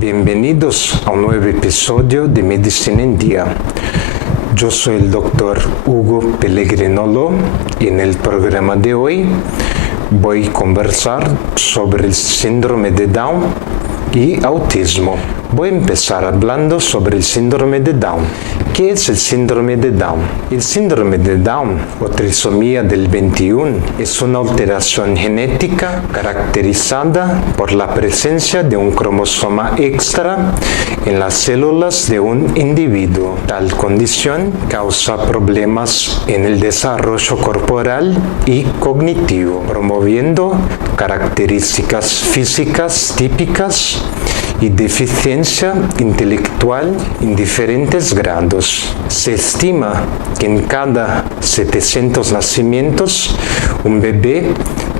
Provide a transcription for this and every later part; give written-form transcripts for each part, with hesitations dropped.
Bienvenidos a un nuevo episodio de Medicina en Día. Yo soy el doctor Hugo Pellegrinolo y en el programa de hoy voy a conversar sobre el síndrome de Down y autismo. Voy a empezar hablando sobre el síndrome de Down. ¿Qué es el síndrome de Down? El síndrome de Down o trisomía del 21 es una alteración genética caracterizada por la presencia de un cromosoma extra en las células de un individuo. Tal condición causa problemas en el desarrollo corporal y cognitivo, promoviendo características físicas típicas y deficiencia intelectual en diferentes grados. Se estima que en cada 700 nacimientos un bebé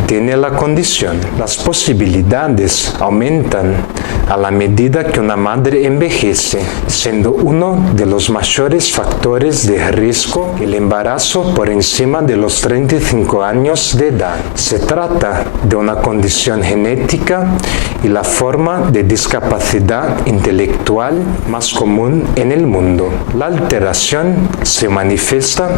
tiene la condición. Las posibilidades aumentan a la medida que una madre envejece, siendo uno de los mayores factores de riesgo el embarazo por encima de los 35 años de edad. Se trata de una condición genética y la forma de discapacidad intelectual más común en el mundo. La alteración se manifiesta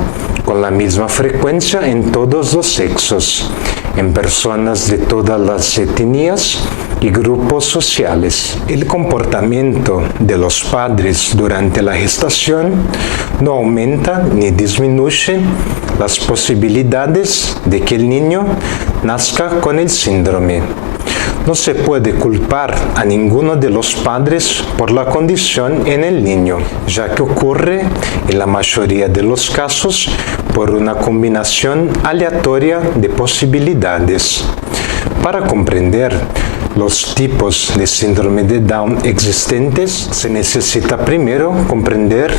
con la misma frecuencia en todos los sexos, en personas de todas las etnias y grupos sociales. El comportamiento de los padres durante la gestación no aumenta ni disminuye las posibilidades de que el niño nazca con el síndrome. No se puede culpar a ninguno de los padres por la condición en el niño, ya que ocurre en la mayoría de los casos por una combinación aleatoria de posibilidades. Para comprender los tipos de síndrome de Down existentes, se necesita primero comprender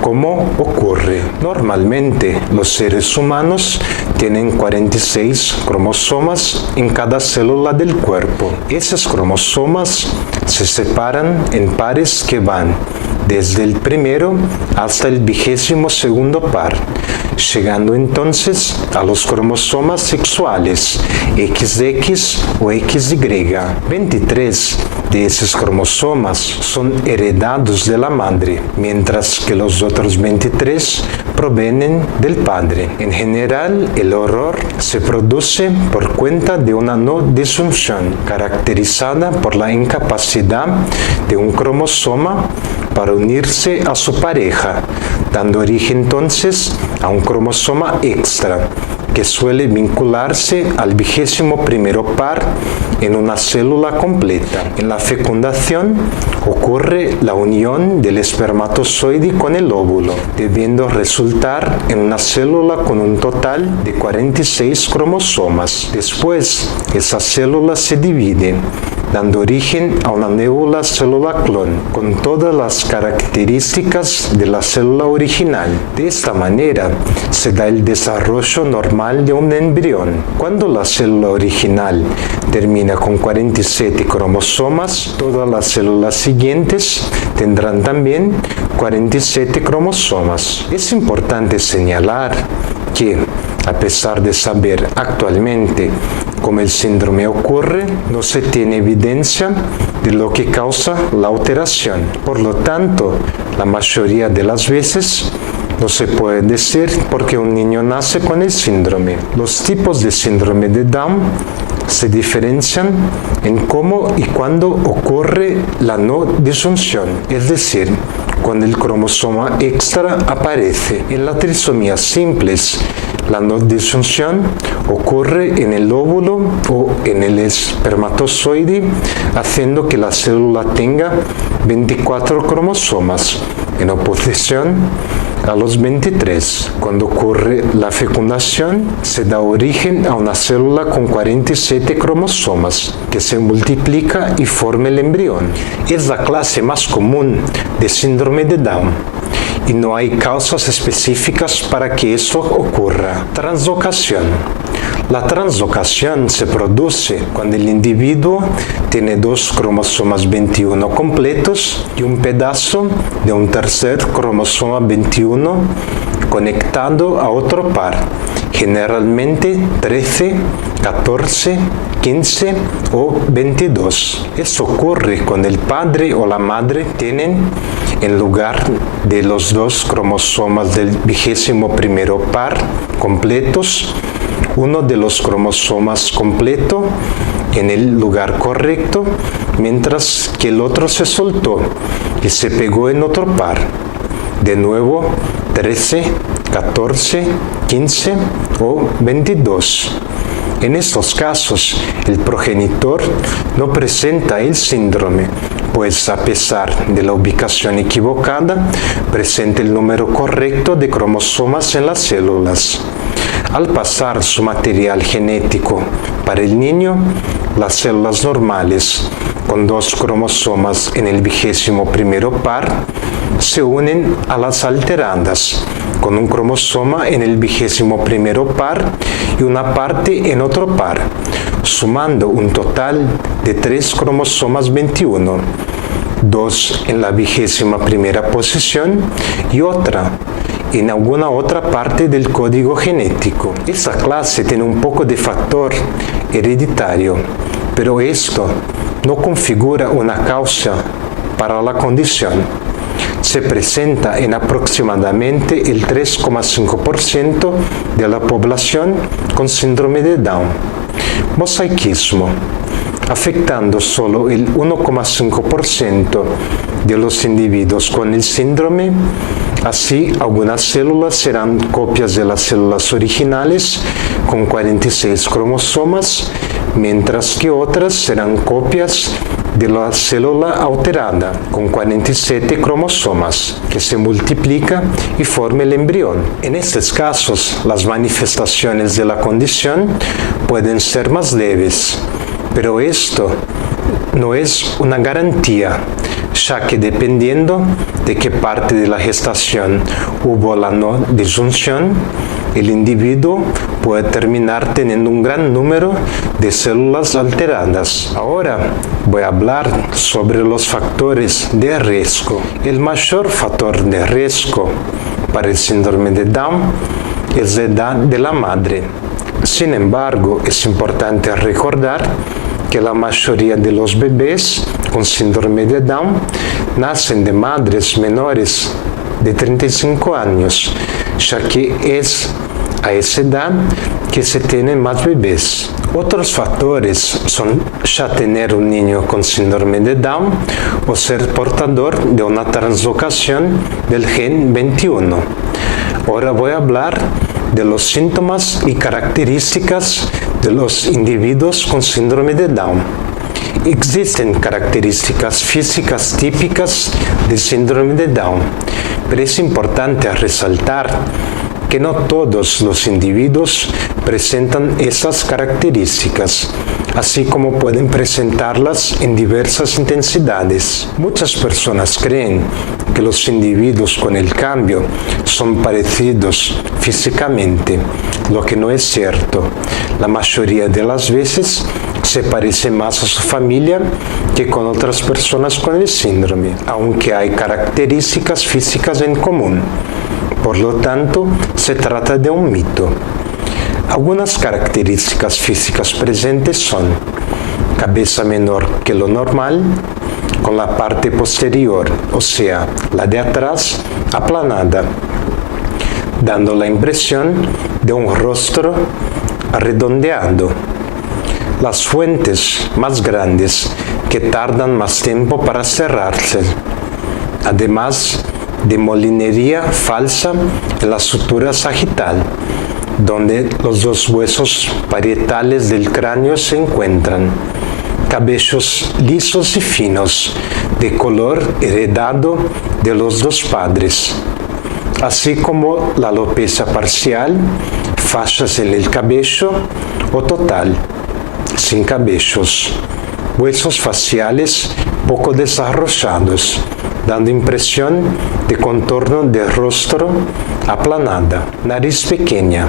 cómo ocurre. Normalmente, los seres humanos tienen 46 cromosomas en cada célula del cuerpo. Esos cromosomas se separan en pares que van desde el primero hasta el 22º par, llegando entonces a los cromosomas sexuales XX o XY. 23 de esos cromosomas son heredados de la madre, mientras que los otros 23 provienen del padre. En general, el error se produce por cuenta de una no disyunción, caracterizada por la incapacidad de un cromosoma para unirse a su pareja, dando origen entonces a un cromosoma extra, que suele vincularse al 21º par en una célula completa. En la fecundación ocurre la unión del espermatozoide con el óvulo, debiendo resultar en una célula con un total de 46 cromosomas. Después, esa célula se divide, dando origen a una nueva célula clon, con todas las características de la célula original. De esta manera, se da el desarrollo normal de un embrión. Cuando la célula original termina con 47 cromosomas, todas las células siguientes tendrán también 47 cromosomas. Es importante señalar que, a pesar de saber actualmente cómo el síndrome ocurre, no se tiene evidencia de lo que causa la alteración. Por lo tanto, la mayoría de las veces no se puede decir por qué un niño nace con el síndrome. Los tipos de síndrome de Down se diferencian en cómo y cuándo ocurre la no disyunción, es decir, cuando el cromosoma extra aparece. En la trisomía simples, la no disyunción ocurre en el óvulo o en el espermatozoide, haciendo que la célula tenga 24 cromosomas, en oposición a los 23. Cuando ocurre la fecundación, se da origen a una célula con 47 cromosomas, que se multiplica y forma el embrión. Es la clase más común de síndrome de Down, y no hay causas específicas para que eso ocurra. Translocación. La translocación se produce cuando el individuo tiene dos cromosomas 21 completos y un pedazo de un tercer cromosoma 21 conectado a otro par, generalmente 13, 14, 15 o 22. Eso ocurre cuando el padre o la madre tienen, en lugar de los 2 cromosomas del 21º par completos, uno de los cromosomas completo en el lugar correcto, mientras que el otro se soltó y se pegó en otro par. De nuevo, 13, 14, 15 o 22. En estos casos, el progenitor no presenta el síndrome, pues a pesar de la ubicación equivocada, presenta el número correcto de cromosomas en las células. Al pasar su material genético para el niño, las células normales, con 2 cromosomas en el 21º par, se unen a las alteradas, con un cromosoma en el 21º par y una parte en otro par, sumando un total de 3 cromosomas 21, 2 en la 21ª posición y otra en alguna otra parte del código genético. Esta clase tiene un poco de factor hereditario, pero esto no configura una causa para la condición. Se presenta en aproximadamente el 3,5% de la población con síndrome de Down. Mosaicismo, afectando solo el 1,5% de los individuos con el síndrome. Así, algunas células serán copias de las células originales con 46 cromosomas, mientras que otras serán copias de la célula alterada con 47 cromosomas, que se multiplica y forma el embrión. En estos casos, las manifestaciones de la condición pueden ser más leves, pero esto no es una garantía, ya que dependiendo de qué parte de la gestación hubo la no disyunción, el individuo puede terminar teniendo un gran número de células alteradas. Ahora voy a hablar sobre los factores de riesgo. El mayor factor de riesgo para el síndrome de Down es la edad de la madre. Sin embargo, es importante recordar que la mayoría de los bebés con síndrome de Down nacen de madres menores de 35 años, ya que es a esa edad que se tienen más bebés. Otros factores son ya tener un niño con síndrome de Down o ser portador de una translocación del gen 21. Ahora voy a hablar de los síntomas y características de los individuos con síndrome de Down. Existen características físicas típicas del síndrome de Down, pero es importante resaltar que no todos los individuos presentan esas características, así como pueden presentarlas en diversas intensidades. Muchas personas creen que los individuos con el cambio son parecidos físicamente, lo que no es cierto. La mayoría de las veces se parece más a su familia que con otras personas con el síndrome, aunque hay características físicas en común. Por lo tanto, se trata de un mito. Algunas características físicas presentes son cabeza menor que lo normal, con la parte posterior, o sea, la de atrás, aplanada, dando la impresión de un rostro redondeado. Las fuentes más grandes que tardan más tiempo para cerrarse, además de molinería falsa en la sutura sagital, donde los 2 huesos parietales del cráneo se encuentran, cabellos lisos y finos, de color heredado de los 2 padres, así como la alopecia parcial, fachas en el cabello o total, sin cabellos, huesos faciales poco desarrollados, dando impresión de contorno de rostro aplanada, nariz pequeña,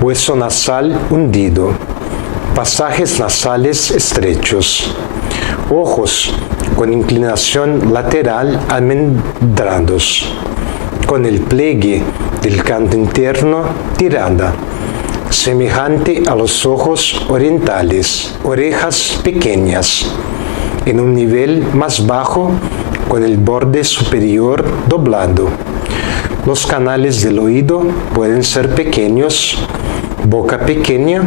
hueso nasal hundido, pasajes nasales estrechos, ojos con inclinación lateral almendrados, con el pliegue del canto interno tirada, semejante a los ojos orientales, orejas pequeñas, en un nivel más bajo con el borde superior doblado. Los canales del oído pueden ser pequeños, boca pequeña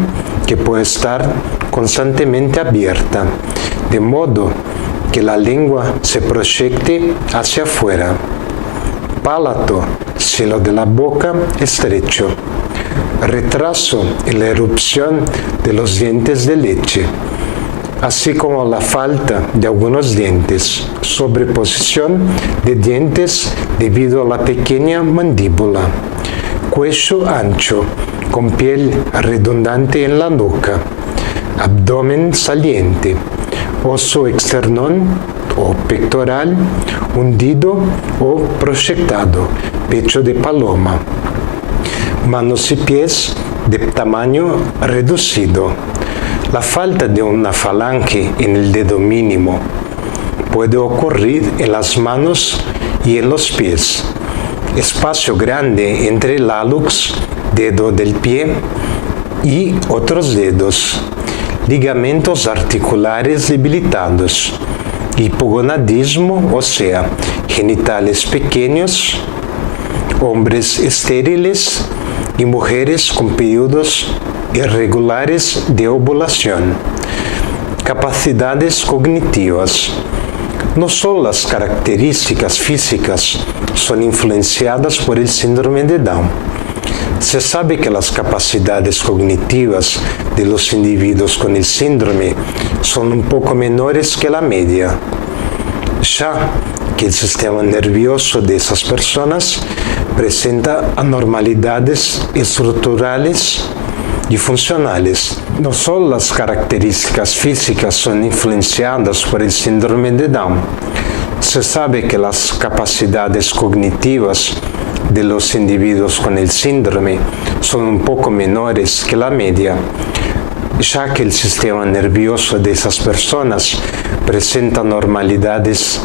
que puede estar constantemente abierta, de modo que la lengua se proyecte hacia afuera. Palato, cielo de la boca estrecho. Retraso en la erupción de los dientes de leche, así como la falta de algunos dientes, sobreposición de dientes debido a la pequeña mandíbula, cuello ancho, con piel redundante en la nuca, abdomen saliente, oso externón o pectoral hundido o proyectado, pecho de paloma, manos y pies de tamaño reducido. La falta de una falange en el dedo mínimo puede ocurrir en las manos y en los pies. Espacio grande entre el hallux, dedo del pie, y otros dedos. Ligamentos articulares debilitados. Hipogonadismo, o sea, genitales pequeños, hombres estériles y mujeres con periodos irregulares de ovulación. Capacidades cognitivas. No solo las características físicas son influenciadas por el síndrome de Down. Se sabe que las capacidades cognitivas de los individuos con el síndrome son un poco menores que la media, ya que el sistema nervioso de esas personas presenta anormalidades estructurales y funcionales. No solo las características físicas son influenciadas por el síndrome de Down, se sabe que las capacidades cognitivas de los individuos con el síndrome son un poco menores que la media, ya que el sistema nervioso de esas personas presenta anormalidades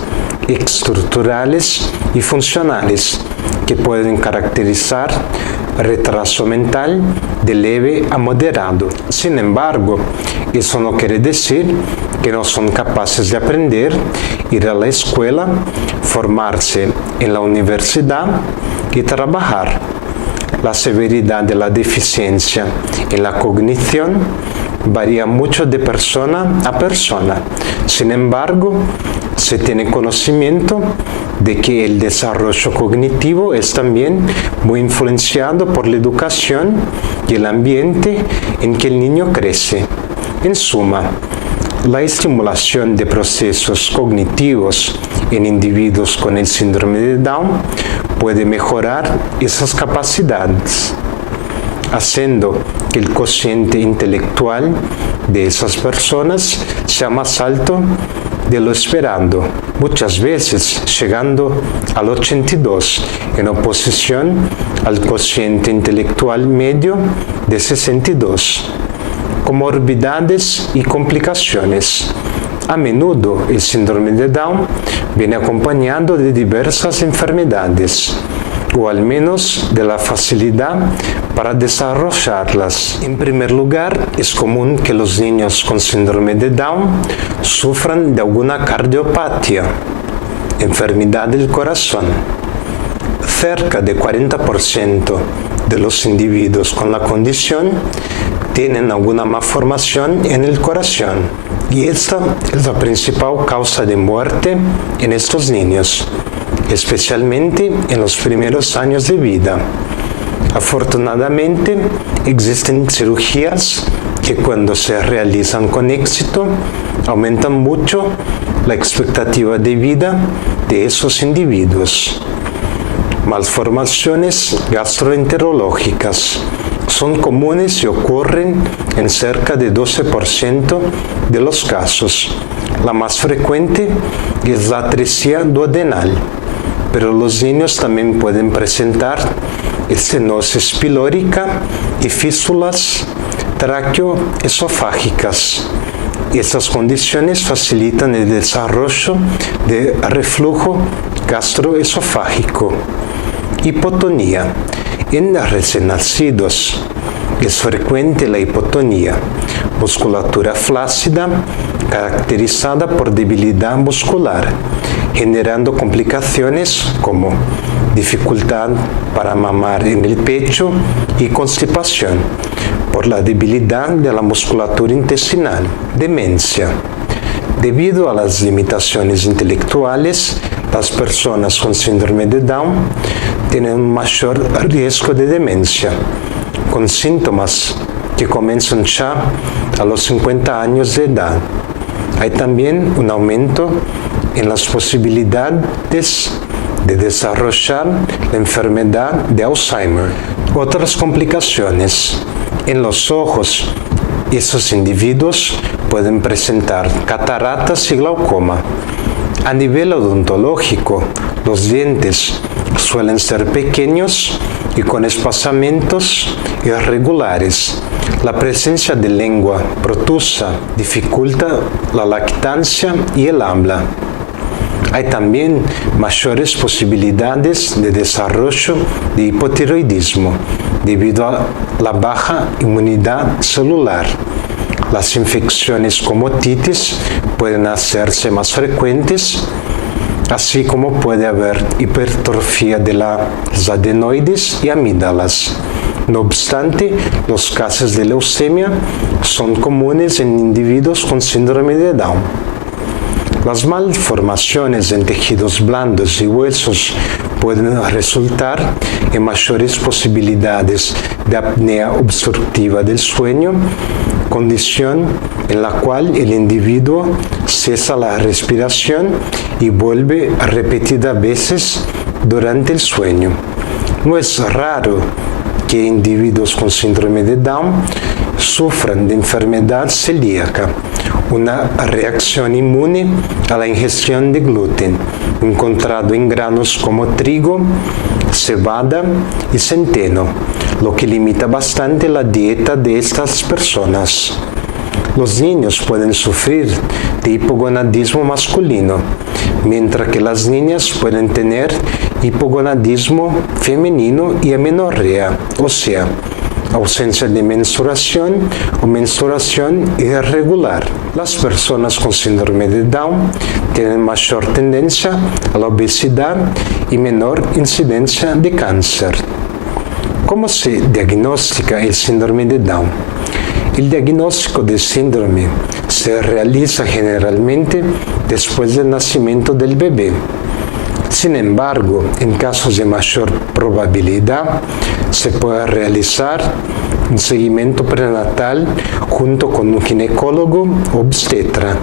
estructurales y funcionales que pueden caracterizar retraso mental de leve a moderado. Sin embargo, eso no quiere decir que no son capaces de aprender, ir a la escuela, formarse en la universidad y trabajar. La severidad de la deficiencia en la cognición varía mucho de persona a persona. Sin embargo, se tiene conocimiento de que el desarrollo cognitivo es también muy influenciado por la educación y el ambiente en que el niño crece. En suma, la estimulación de procesos cognitivos en individuos con el síndrome de Down puede mejorar esas capacidades, haciendo que el cociente intelectual de esas personas sea más alto de lo esperado, muchas veces llegando al 82, en oposición al cociente intelectual medio de 62. Comorbidades y complicaciones. A menudo el síndrome de Down viene acompañado de diversas enfermedades, o al menos de la facilidad para desarrollarlas. En primer lugar, es común que los niños con síndrome de Down sufran de alguna cardiopatía, enfermedad del corazón. Cerca de 40% de los individuos con la condición tienen alguna malformación en el corazón, y esta es la principal causa de muerte en estos niños, especialmente en los primeros años de vida. Afortunadamente, existen cirugías que cuando se realizan con éxito aumentan mucho la expectativa de vida de esos individuos. Malformaciones gastroenterológicas son comunes y ocurren en cerca de 12% de los casos. La más frecuente es la atresia duodenal, pero los niños también pueden presentar estenosis pilórica y fístulas tráqueo-esofágicas. Estas condiciones facilitan el desarrollo de reflujo gastroesofágico. Hipotonía en recién nacidos. es frecuente la hipotonía, musculatura flácida caracterizada por debilidad muscular, generando complicaciones como dificultad para mamar en el pecho y constipación por la debilidad de la musculatura intestinal, demencia. Debido a las limitaciones intelectuales, las personas con síndrome de Down tienen un mayor riesgo de demencia, con síntomas que comienzan ya a los 50 años de edad. Hay también un aumento en las posibilidades de desarrollar la enfermedad de Alzheimer. Otras complicaciones. En los ojos, esos individuos pueden presentar cataratas y glaucoma. A nivel odontológico, los dientes suelen ser pequeños y con espazamientos irregulares. La presencia de lengua protusa dificulta la lactancia y el habla. Hay también mayores posibilidades de desarrollo de hipotiroidismo debido a la baja inmunidad celular. Las infecciones como otitis pueden hacerse más frecuentes, así como puede haber hipertrofia de las adenoides y amígdalas. No obstante, los casos de leucemia son comunes en individuos con síndrome de Down. Las malformaciones en tejidos blandos y huesos pueden resultar en mayores posibilidades de apnea obstructiva del sueño, condición en la cual el individuo cesa la respiración y vuelve repetidas veces durante el sueño. No es raro que individuos con síndrome de Down sufran de enfermedad celíaca, una reacción inmune a la ingestión de gluten, encontrado en granos como trigo, cebada y centeno, lo que limita bastante la dieta de estas personas. Los niños pueden sufrir de hipogonadismo masculino, mientras que las niñas pueden tener hipogonadismo femenino y amenorrea, o sea, ausencia de menstruación o menstruación irregular. Las personas con síndrome de Down tienen mayor tendencia a la obesidad y menor incidencia de cáncer. ¿Cómo se diagnostica el síndrome de Down? El diagnóstico de síndrome se realiza generalmente después del nacimiento del bebé. Sin embargo, en casos de mayor probabilidad, se puede realizar un seguimiento prenatal junto con un ginecólogo obstetra,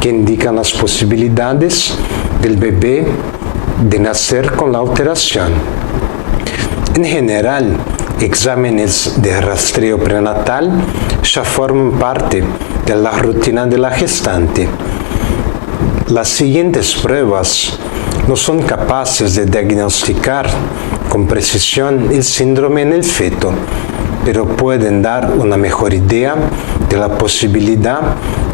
que indica las posibilidades del bebé de nacer con la alteración. En general, exámenes de rastreo prenatal ya forman parte de la rutina de la gestante. Las siguientes pruebas no son capaces de diagnosticar con precisión el síndrome en el feto, pero pueden dar una mejor idea de la posibilidad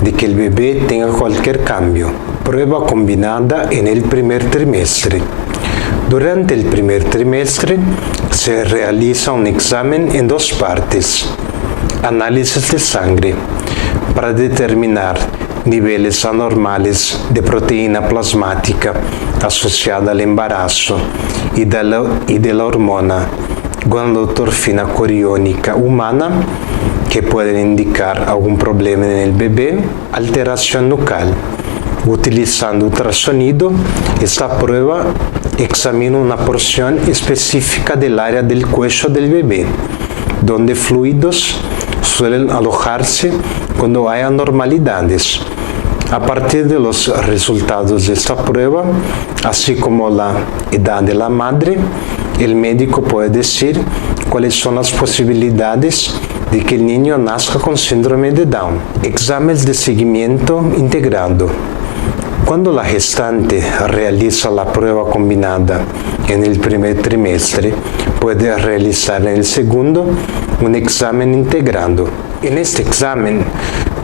de que el bebé tenga cualquier cambio. Prueba combinada en el primer trimestre. Durante el primer trimestre se realiza un examen en dos partes. Análisis de sangre para determinar niveles anormales de proteína plasmática asociada al embarazo y de la hormona gonadotropina coriónica humana, que pueden indicar algún problema en el bebé, alteración nucal. Utilizando ultrasonido, esta prueba examina una porción específica del área del cuello del bebé, donde fluidos suelen alojarse cuando hay anormalidades. A partir de los resultados de esta prueba, así como la edad de la madre, el médico puede decir cuáles son las posibilidades de que el niño nazca con síndrome de Down. Exámenes de seguimiento integrado. Cuando la gestante realiza la prueba combinada en el primer trimestre, puede realizar en el segundo un examen integrado. En este examen,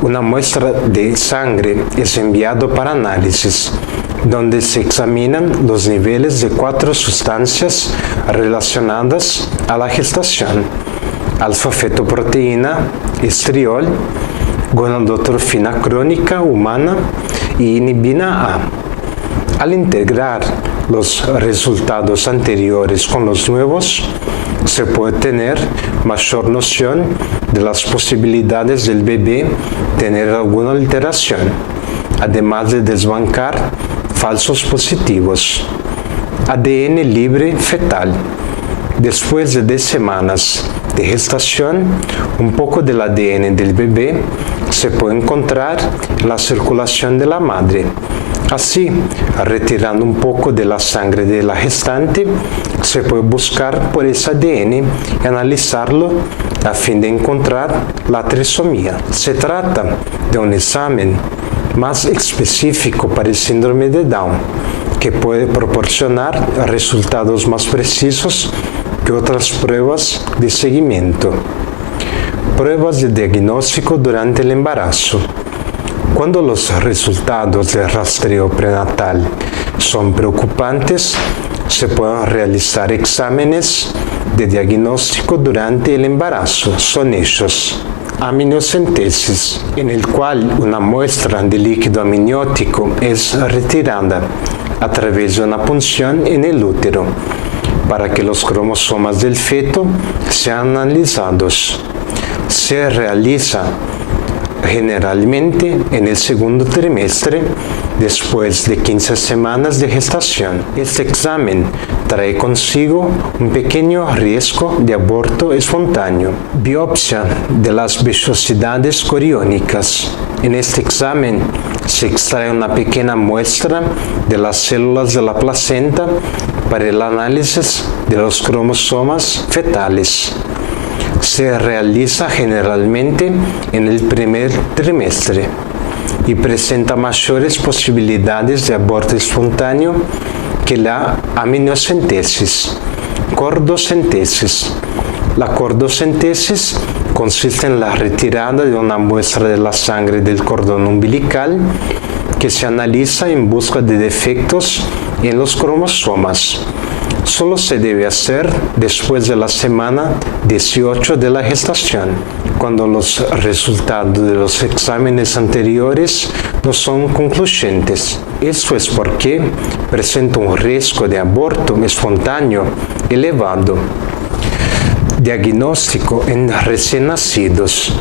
una muestra de sangre es enviada para análisis, donde se examinan los niveles de 4 sustancias relacionadas a la gestación: alfa-fetoproteína, estriol, gonadotrofina crónica humana y inhibina A. Al integrar los resultados anteriores con los nuevos, se puede tener mayor noción de las posibilidades del bebé tener alguna alteración, además de desbancar falsos positivos. ADN libre fetal. Después de 10 semanas de gestación, un poco del ADN del bebé se puede encontrar en la circulación de la madre. Así, retirando un poco de la sangre de la gestante, se puede buscar por ese ADN y analizarlo a fin de encontrar la trisomía. Se trata de un examen más específico para el síndrome de Down, que puede proporcionar resultados más precisos que otras pruebas de seguimiento. Pruebas de diagnóstico durante el embarazo. Cuando los resultados del rastreo prenatal son preocupantes, se pueden realizar exámenes de diagnóstico durante el embarazo. Son ellos: amniocentesis, en el cual una muestra de líquido amniótico es retirada a través de una punción en el útero para que los cromosomas del feto sean analizados. Se realiza generalmente en el segundo trimestre, después de 15 semanas de gestación. Este examen trae consigo un pequeño riesgo de aborto espontáneo. Biopsia de las vellosidades coriónicas. En este examen se extrae una pequeña muestra de las células de la placenta para el análisis de los cromosomas fetales. Se realiza generalmente en el primer trimestre y presenta mayores posibilidades de aborto espontáneo que la amniocentesis. Cordocentesis. La cordocentesis consiste en la retirada de una muestra de la sangre del cordón umbilical que se analiza en busca de defectos en los cromosomas. Solo se debe hacer después de la semana 18 de la gestación, cuando los resultados de los exámenes anteriores no son concluyentes. Esto es porque presenta un riesgo de aborto espontáneo elevado. Diagnóstico en recién nacidos.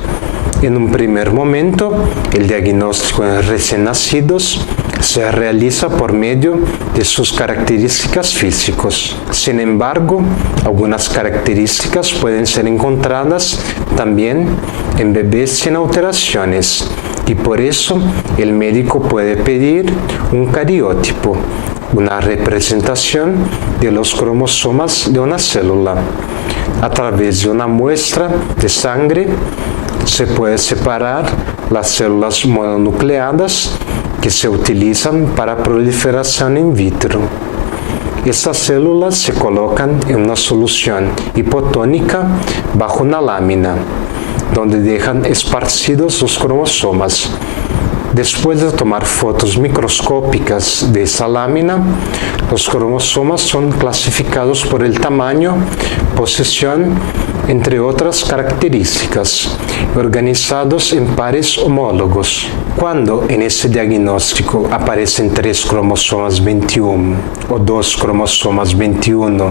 En un primer momento, el diagnóstico en recién nacidos se realiza por medio de sus características físicas. Sin embargo, algunas características pueden ser encontradas también en bebés sin alteraciones y por eso el médico puede pedir un cariótipo, una representación de los cromosomas de una célula. A través de una muestra de sangre se puede separar las células mononucleadas que se utilizan para proliferación in vitro. Estas células se colocan en una solución hipotónica bajo una lámina, donde dejan esparcidos los cromosomas. Después de tomar fotos microscópicas de esa lámina, los cromosomas son clasificados por el tamaño, posición, entre otras características, organizados en pares homólogos. Cuando en ese diagnóstico aparecen 3 cromosomas 21 o 2 cromosomas 21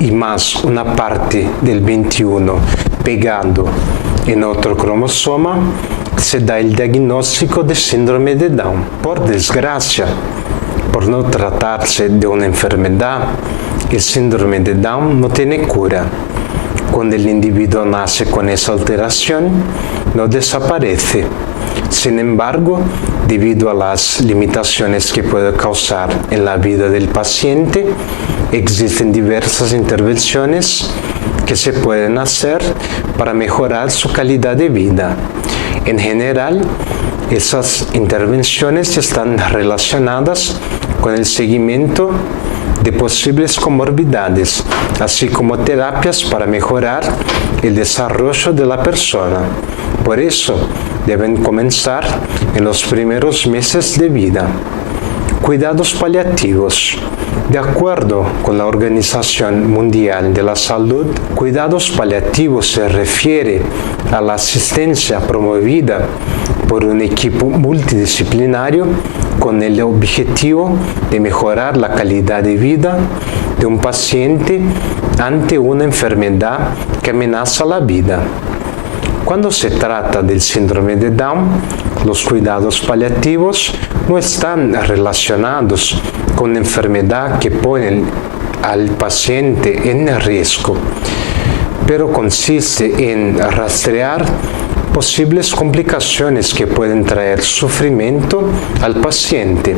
y más una parte del 21 pegado en otro cromosoma, se da el diagnóstico de síndrome de Down. Por desgracia, por no tratarse de una enfermedad, el síndrome de Down no tiene cura. Cuando el individuo nace con esa alteración, no desaparece. Sin embargo, debido a las limitaciones que puede causar en la vida del paciente, existen diversas intervenciones que se pueden hacer para mejorar su calidad de vida. En general, esas intervenciones están relacionadas con el seguimiento de posibles comorbidades, así como terapias para mejorar el desarrollo de la persona. Por eso, deben comenzar en los primeros meses de vida. Cuidados paliativos. De acuerdo con la Organización Mundial de la Salud, cuidados paliativos se refiere a la asistencia promovida por un equipo multidisciplinario con el objetivo de mejorar la calidad de vida de un paciente ante una enfermedad que amenaza la vida. Cuando se trata del síndrome de Down, los cuidados paliativos no están relacionados con la enfermedad que pone al paciente en riesgo, pero consiste en rastrear posibles complicaciones que pueden traer sufrimiento al paciente,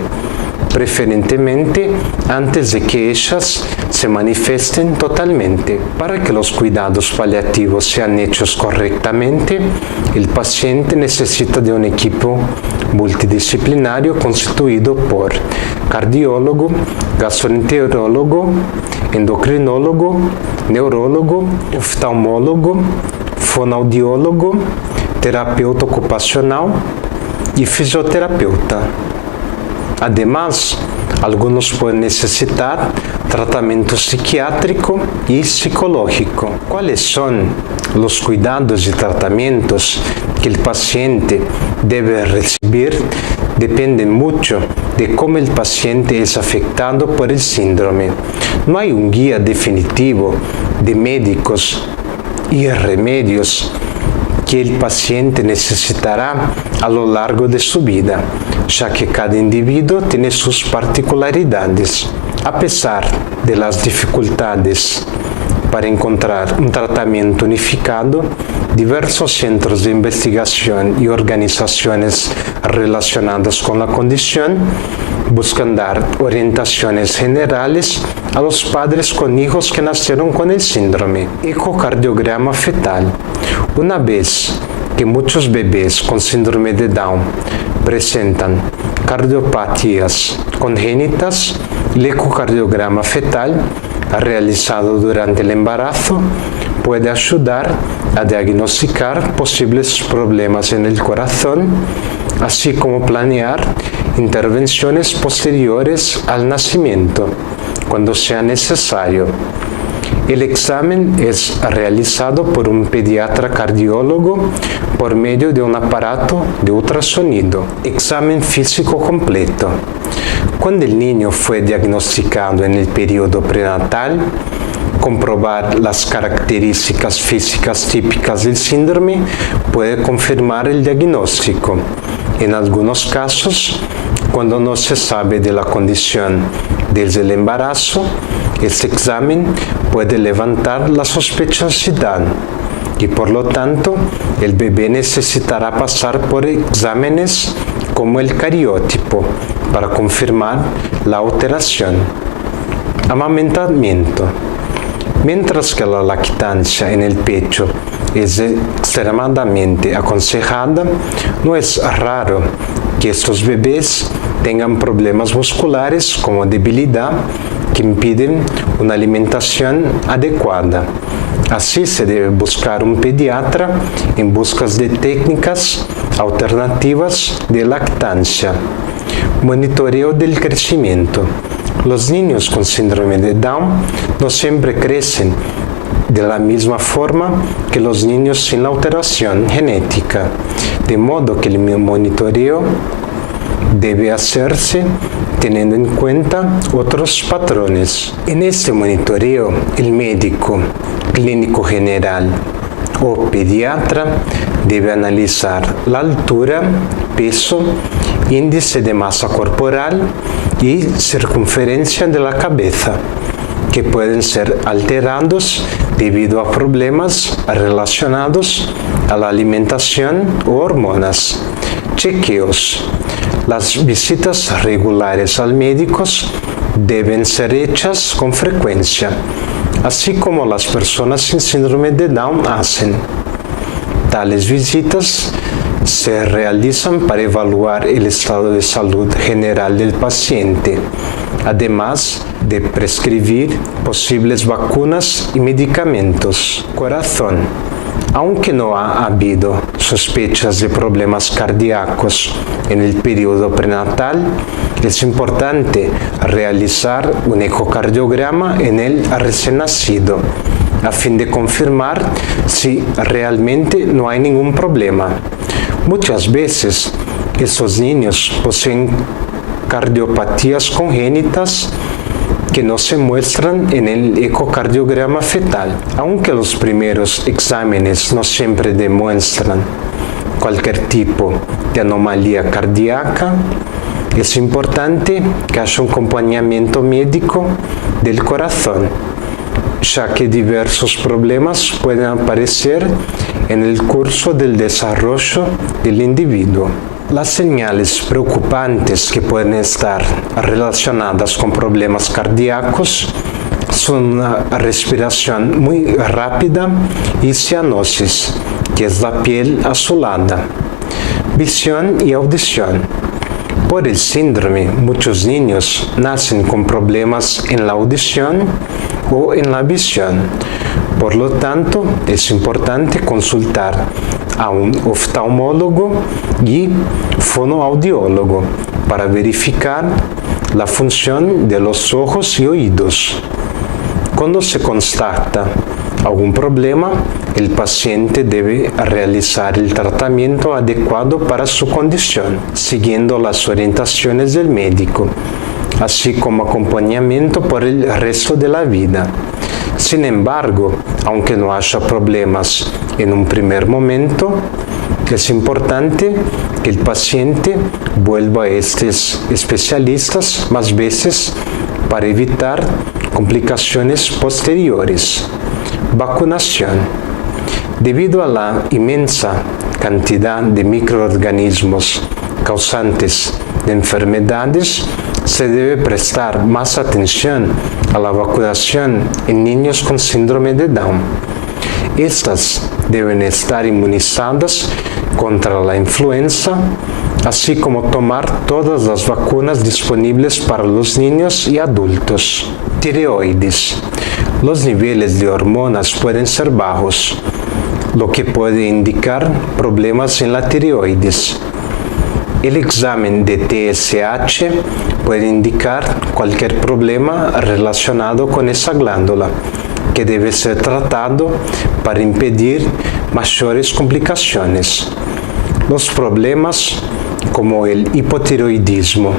preferentemente antes de que ellas se manifiesten totalmente. Para que los cuidados paliativos sean hechos correctamente, el paciente necesita de un equipo multidisciplinario constituido por cardiólogo, gastroenterólogo, endocrinólogo, neurólogo, oftalmólogo, fonoaudiólogo, terapeuta ocupacional y fisioterapeuta. Además, algunos pueden necesitar tratamiento psiquiátrico y psicológico. ¿Cuáles son los cuidados y tratamientos que el paciente debe recibir? Dependen mucho de cómo el paciente es afectado por el síndrome. No hay un guía definitivo de médicos y remedios que el paciente necesitará a lo largo de su vida, ya que cada individuo tiene sus particularidades. A pesar de las dificultades para encontrar un tratamiento unificado, diversos centros de investigación y organizaciones relacionadas con la condición buscan dar orientaciones generales a los padres con hijos que nacieron con el síndrome. Ecocardiograma fetal. Una vez que muchos bebés con síndrome de Down presentan cardiopatías congénitas, el ecocardiograma fetal realizado durante el embarazo puede ayudar a diagnosticar posibles problemas en el corazón, así como planear intervenciones posteriores al nacimiento, cuando sea necesario. El examen es realizado por un pediatra cardiólogo por medio de un aparato de ultrasonido. Examen físico completo. Cuando el niño fue diagnosticado en el periodo prenatal, comprobar las características físicas típicas del síndrome puede confirmar el diagnóstico. En algunos casos, cuando no se sabe de la condición desde el embarazo, este examen puede levantar la sospechosidad y por lo tanto el bebé necesitará pasar por exámenes como el cariótipo para confirmar la alteración. Amamantamiento. Mientras que la lactancia en el pecho es extremadamente aconsejada, no es raro que estos bebés tengan problemas musculares como debilidad que impiden una alimentación adecuada. Así se debe buscar un pediatra en busca de técnicas alternativas de lactancia. Monitoreo del crecimiento. Los niños con síndrome de Down no siempre crecen de la misma forma que los niños sin la alteración genética, de modo que el monitoreo debe hacerse teniendo en cuenta otros patrones. En este monitoreo, el médico clínico general o pediatra debe analizar la altura, peso, índice de masa corporal y circunferencia de la cabeza, que pueden ser alterados debido a problemas relacionados a la alimentación o hormonas. Chequeos. Las visitas regulares al médico deben ser hechas con frecuencia, así como las personas sin síndrome de Down hacen. Tales visitas se realizan para evaluar el estado de salud general del paciente, además de prescribir posibles vacunas y medicamentos. Corazón. Aunque no ha habido sospechas de problemas cardíacos en el periodo prenatal, es importante realizar un ecocardiograma en el recién nacido a fin de confirmar si realmente no hay ningún problema. Muchas veces estos niños poseen cardiopatías congénitas que no se muestran en el ecocardiograma fetal. Aunque los primeros exámenes no siempre demuestran cualquier tipo de anomalía cardíaca, es importante que haya un acompañamiento médico del corazón, ya que diversos problemas pueden aparecer en el curso del desarrollo del individuo. Las señales preocupantes que pueden estar relacionadas con problemas cardíacos son una respiración muy rápida y cianosis, que es la piel azulada, visión y audición. Por el síndrome, muchos niños nacen con problemas en la audición o en la visión. Por lo tanto, es importante consultar a un oftalmólogo y fonoaudiólogo para verificar la función de los ojos y oídos. Cuando se constata algún problema, el paciente debe realizar el tratamiento adecuado para su condición, siguiendo las orientaciones del médico, así como acompañamiento por el resto de la vida. Sin embargo, aunque no haya problemas en un primer momento, es importante que el paciente vuelva a estos especialistas más veces para evitar complicaciones posteriores. Vacunación. Debido a la inmensa cantidad de microorganismos causantes de enfermedades, se debe prestar más atención a la vacunación en niños con síndrome de Down. Estas deben estar inmunizadas contra la influenza, así como tomar todas las vacunas disponibles para los niños y adultos. Tireoides. Los niveles de hormonas pueden ser bajos, lo que puede indicar problemas en la tireoides. El examen de TSH puede indicar cualquier problema relacionado con esa glándula, que debe ser tratado para impedir mayores complicaciones. Los problemas, como el hipotiroidismo,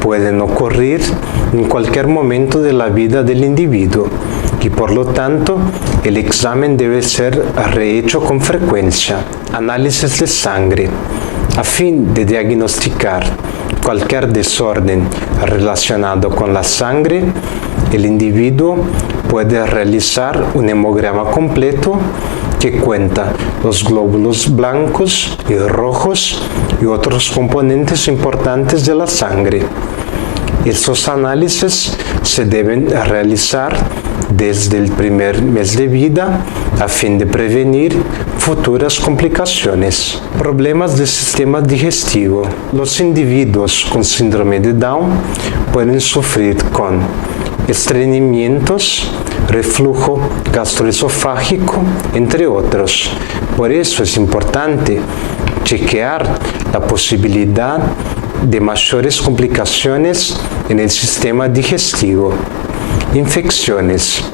pueden ocurrir en cualquier momento de la vida del individuo y por lo tanto el examen debe ser rehecho con frecuencia. Análisis de sangre. A fin de diagnosticar cualquier desorden relacionado con la sangre, el individuo puede realizar un hemograma completo que cuenta los glóbulos blancos y rojos y otros componentes importantes de la sangre. Estos análisis se deben realizar desde el primer mes de vida a fin de prevenir futuras complicaciones. Problemas del sistema digestivo. Los individuos con síndrome de Down pueden sufrir con estreñimientos, reflujo gastroesofágico, entre otros. Por eso es importante chequear la posibilidad de mayores complicaciones en el sistema digestivo. Infecciones.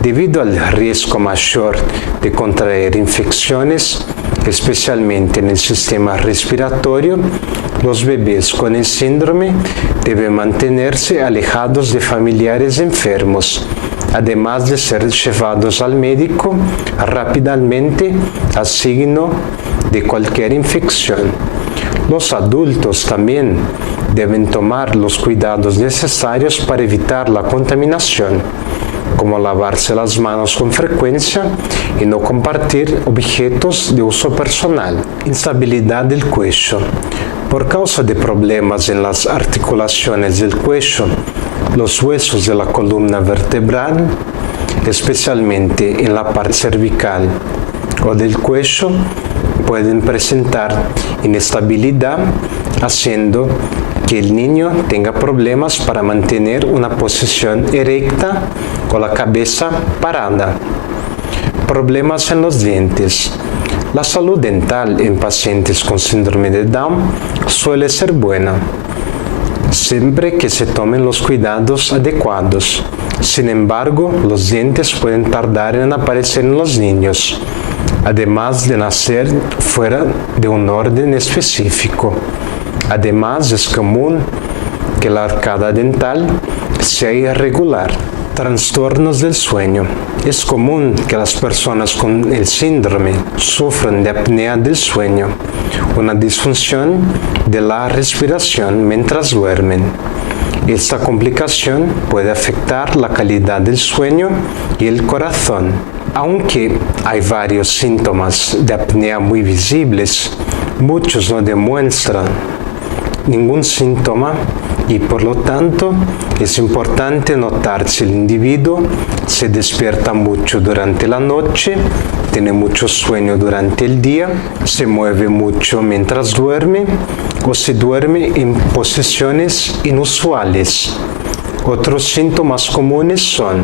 Debido al riesgo mayor de contraer infecciones, especialmente en el sistema respiratorio, los bebés con el síndrome deben mantenerse alejados de familiares enfermos, además de ser llevados al médico rápidamente a signo de cualquier infección. Los adultos también deben tomar los cuidados necesarios para evitar la contaminación, como lavarse las manos con frecuencia y no compartir objetos de uso personal. Instabilidad del cuello. Por causa de problemas en las articulaciones del cuello, los huesos de la columna vertebral, especialmente en la parte cervical o del cuello, pueden presentar inestabilidad, haciendo que el niño tenga problemas para mantener una posición erecta o la cabeza parada. Problemas en los dientes. La salud dental en pacientes con síndrome de Down suele ser buena, siempre que se tomen los cuidados adecuados. Sin embargo, los dientes pueden tardar en aparecer en los niños, además de nacer fuera de un orden específico. Además, es común que la arcada dental sea irregular. Trastornos del sueño. Es común que las personas con el síndrome sufran de apnea del sueño, una disfunción de la respiración mientras duermen. Esta complicación puede afectar la calidad del sueño y el corazón. Aunque hay varios síntomas de apnea muy visibles, muchos no demuestran ningún síntoma y por lo tanto es importante notar si el individuo se despierta mucho durante la noche, tiene mucho sueño durante el día, se mueve mucho mientras duerme o se duerme en posiciones inusuales. Otros síntomas comunes son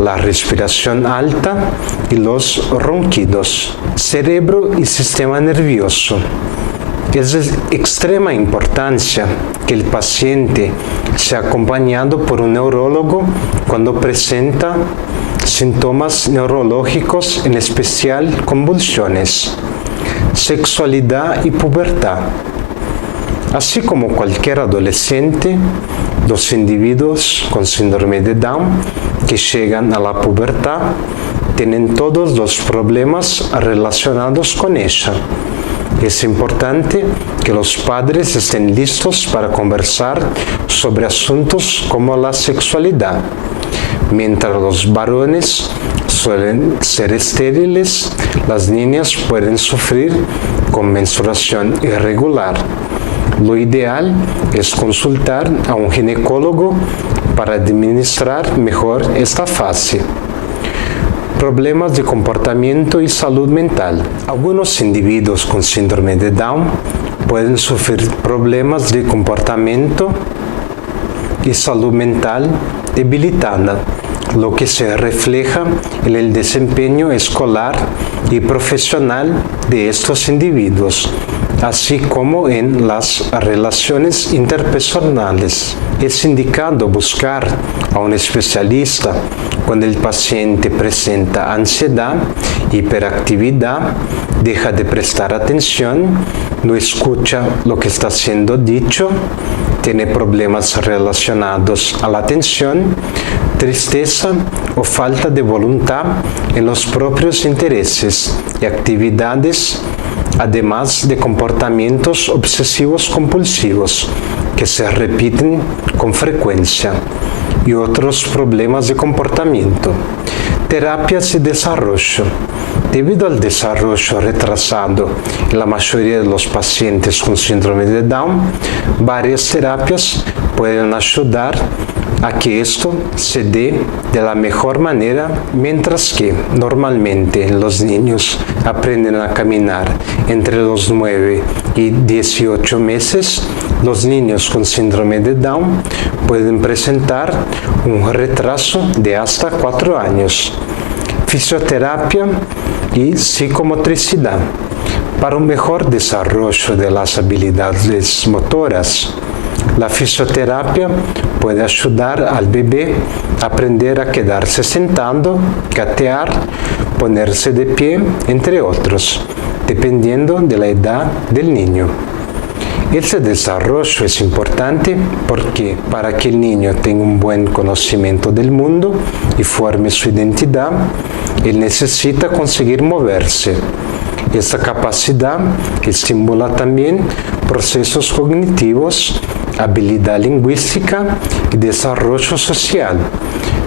la respiración alta y los ronquidos. Cerebro y sistema nervioso. Es de extrema importancia que el paciente sea acompañado por un neurólogo cuando presenta síntomas neurológicos, en especial convulsiones. Sexualidad y pubertad. Así como cualquier adolescente, los individuos con síndrome de Down que llegan a la pubertad tienen todos los problemas relacionados con ella. Es importante que los padres estén listos para conversar sobre asuntos como la sexualidad. Mientras los varones suelen ser estériles, las niñas pueden sufrir con menstruación irregular. Lo ideal es consultar a un ginecólogo para administrar mejor esta fase. Problemas de comportamiento y salud mental. Algunos individuos con síndrome de Down pueden sufrir problemas de comportamiento y salud mental debilitada, lo que se refleja en el desempeño escolar y profesional de estos individuos, así como en las relaciones interpersonales. Es indicado buscar a un especialista cuando el paciente presenta ansiedad, hiperactividad, deja de prestar atención, no escucha lo que está siendo dicho, tiene problemas relacionados a la atención, tristeza o falta de voluntad en los propios intereses y actividades, además de comportamientos obsesivos compulsivos que se repiten con frecuencia y otros problemas de comportamiento. Terapias y desarrollo. Debido al desarrollo retrasado en la mayoría de los pacientes con síndrome de Down, varias terapias pueden ayudar a que esto se dé de la mejor manera, mientras que normalmente los niños aprenden a caminar entre los 9 y 18 meses, los niños con síndrome de Down pueden presentar un retraso de hasta 4 años. Fisioterapia y psicomotricidad. Para un mejor desarrollo de las habilidades motoras, la fisioterapia puede ayudar al bebé a aprender a quedarse sentado, gatear, ponerse de pie, entre otros, dependiendo de la edad del niño. Este desarrollo es importante porque para que el niño tenga un buen conocimiento del mundo y forme su identidad, él necesita conseguir moverse. Esta capacidad estimula también procesos cognitivos, habilidad lingüística y desarrollo social,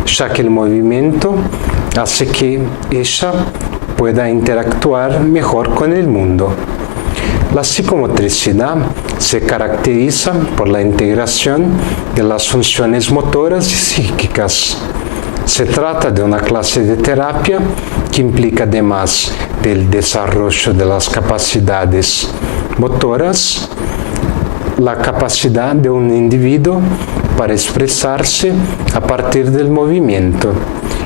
ya que el movimiento hace que ella pueda interactuar mejor con el mundo. La psicomotricidad se caracteriza por la integración de las funciones motoras y psíquicas. Se trata de una clase de terapia que implica, además del desarrollo de las capacidades motoras, la capacidad de un individuo para expresarse a partir del movimiento.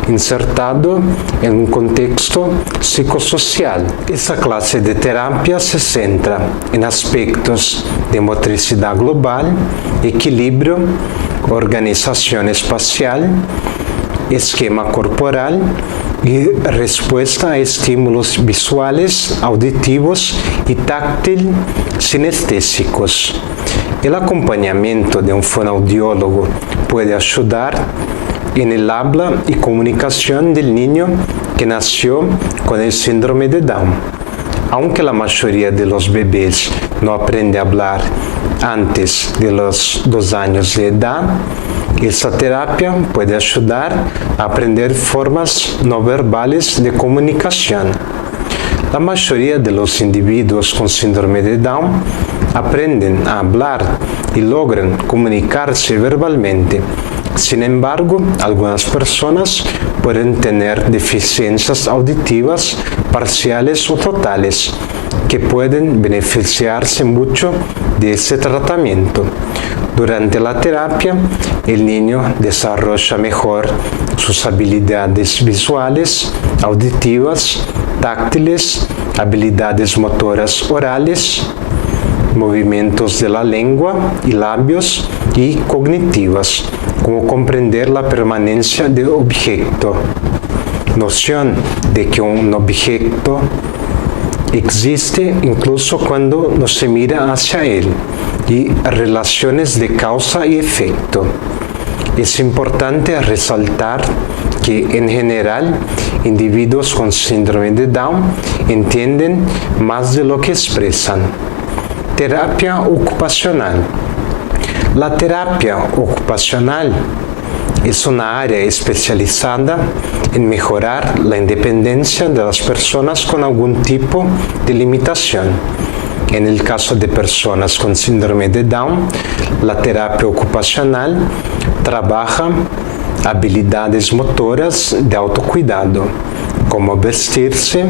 insertado en un contexto psicosocial. Esa clase de terapia se centra en aspectos de motricidad global, equilibrio, organización espacial, esquema corporal y respuesta a estímulos visuales, auditivos y táctil sinestésicos. El acompañamiento de un fonoaudiólogo puede ayudar en el habla y comunicación del niño que nació con el síndrome de Down. Aunque la mayoría de los bebés no aprende a hablar antes de los 2 años de edad, esta terapia puede ayudar a aprender formas no verbales de comunicación. La mayoría de los individuos con síndrome de Down aprenden a hablar y logran comunicarse verbalmente. Sin embargo, algunas personas pueden tener deficiencias auditivas parciales o totales que pueden beneficiarse mucho de ese tratamiento. Durante la terapia, el niño desarrolla mejor sus habilidades visuales, auditivas, táctiles, habilidades motoras orales, movimientos de la lengua y labios y cognitivas, como comprender la permanencia de objeto, noción de que un objeto existe incluso cuando no se mira hacia él, y relaciones de causa y efecto. Es importante resaltar que en general individuos con síndrome de Down entienden más de lo que expresan. Terapia ocupacional. La terapia ocupacional es una área especializada en mejorar la independencia de las personas con algún tipo de limitación. En el caso de personas con síndrome de Down, la terapia ocupacional trabaja habilidades motoras de autocuidado, como vestirse,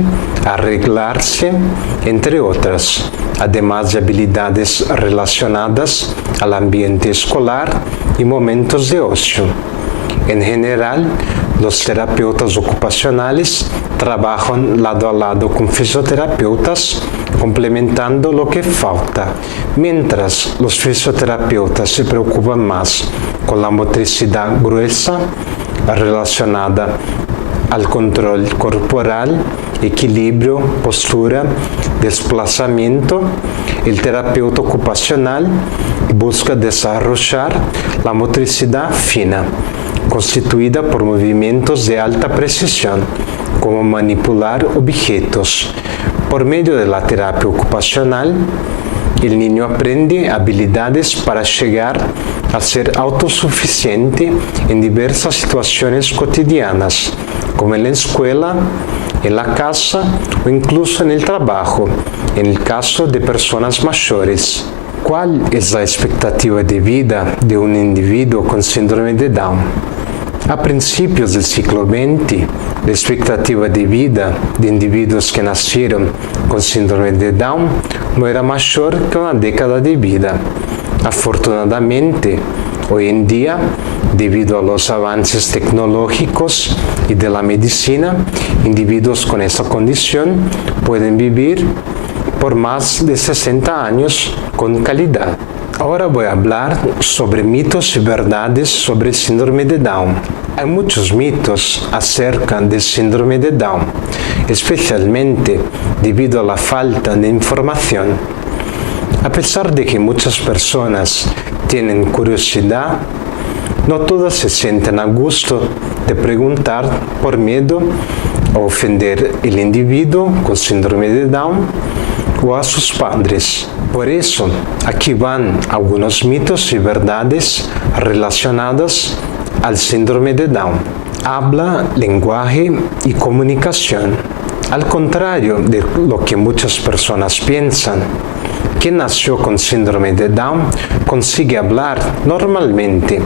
arreglarse, entre otras, además de habilidades relacionadas al ambiente escolar y momentos de ocio. En general, los terapeutas ocupacionales trabajan lado a lado con fisioterapeutas, complementando lo que falta, mientras los fisioterapeutas se preocupan más con la motricidad gruesa relacionada al control corporal, equilibrio, postura, desplazamiento. El terapeuta ocupacional busca desarrollar la motricidad fina, constituida por movimientos de alta precisión, como manipular objetos. Por medio de la terapia ocupacional, el niño aprende habilidades para llegar a ser autosuficiente en diversas situaciones cotidianas, como en la escuela, en la casa o incluso en el trabajo, en el caso de personas mayores. ¿Cuál es la expectativa de vida de un individuo con síndrome de Down? A principios del siglo XX, la expectativa de vida de individuos que nacieron con síndrome de Down no era mayor que una década de vida. Afortunadamente, hoy en día, debido a los avances tecnológicos y de la medicina, individuos con esa condición pueden vivir por más de 60 años con calidad. Ahora voy a hablar sobre mitos y verdades sobre el síndrome de Down. Hay muchos mitos acerca del síndrome de Down, especialmente debido a la falta de información. A pesar de que muchas personas tienen curiosidad, no todas se sienten a gusto de preguntar por miedo a ofender al individuo con síndrome de Down o a sus padres. Por eso, aquí van algunos mitos y verdades relacionados al síndrome de Down. Habla, lenguaje y comunicación. Al contrario de lo que muchas personas piensan, quien nació con síndrome de Down consigue hablar normalmente,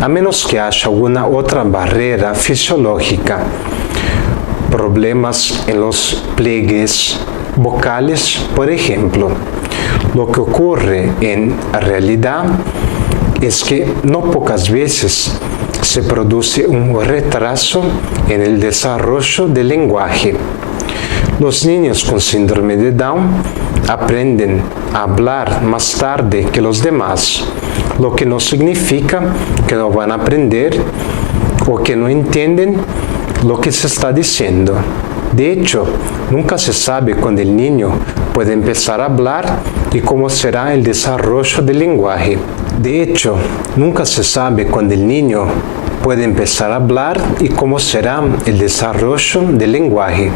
a menos que haya alguna otra barrera fisiológica, problemas en los pliegues vocales, por ejemplo. Lo que ocurre en realidad es que no pocas veces se produce un retraso en el desarrollo del lenguaje. Los niños con síndrome de Down aprenden a hablar más tarde que los demás, lo que no significa que no van a aprender o que no entienden lo que se está diciendo. De hecho, nunca se sabe cuándo el niño puede empezar a hablar y cómo será el desarrollo del lenguaje. De hecho, nunca se sabe cuándo el niño puede empezar a hablar y cómo será el desarrollo del lenguaje,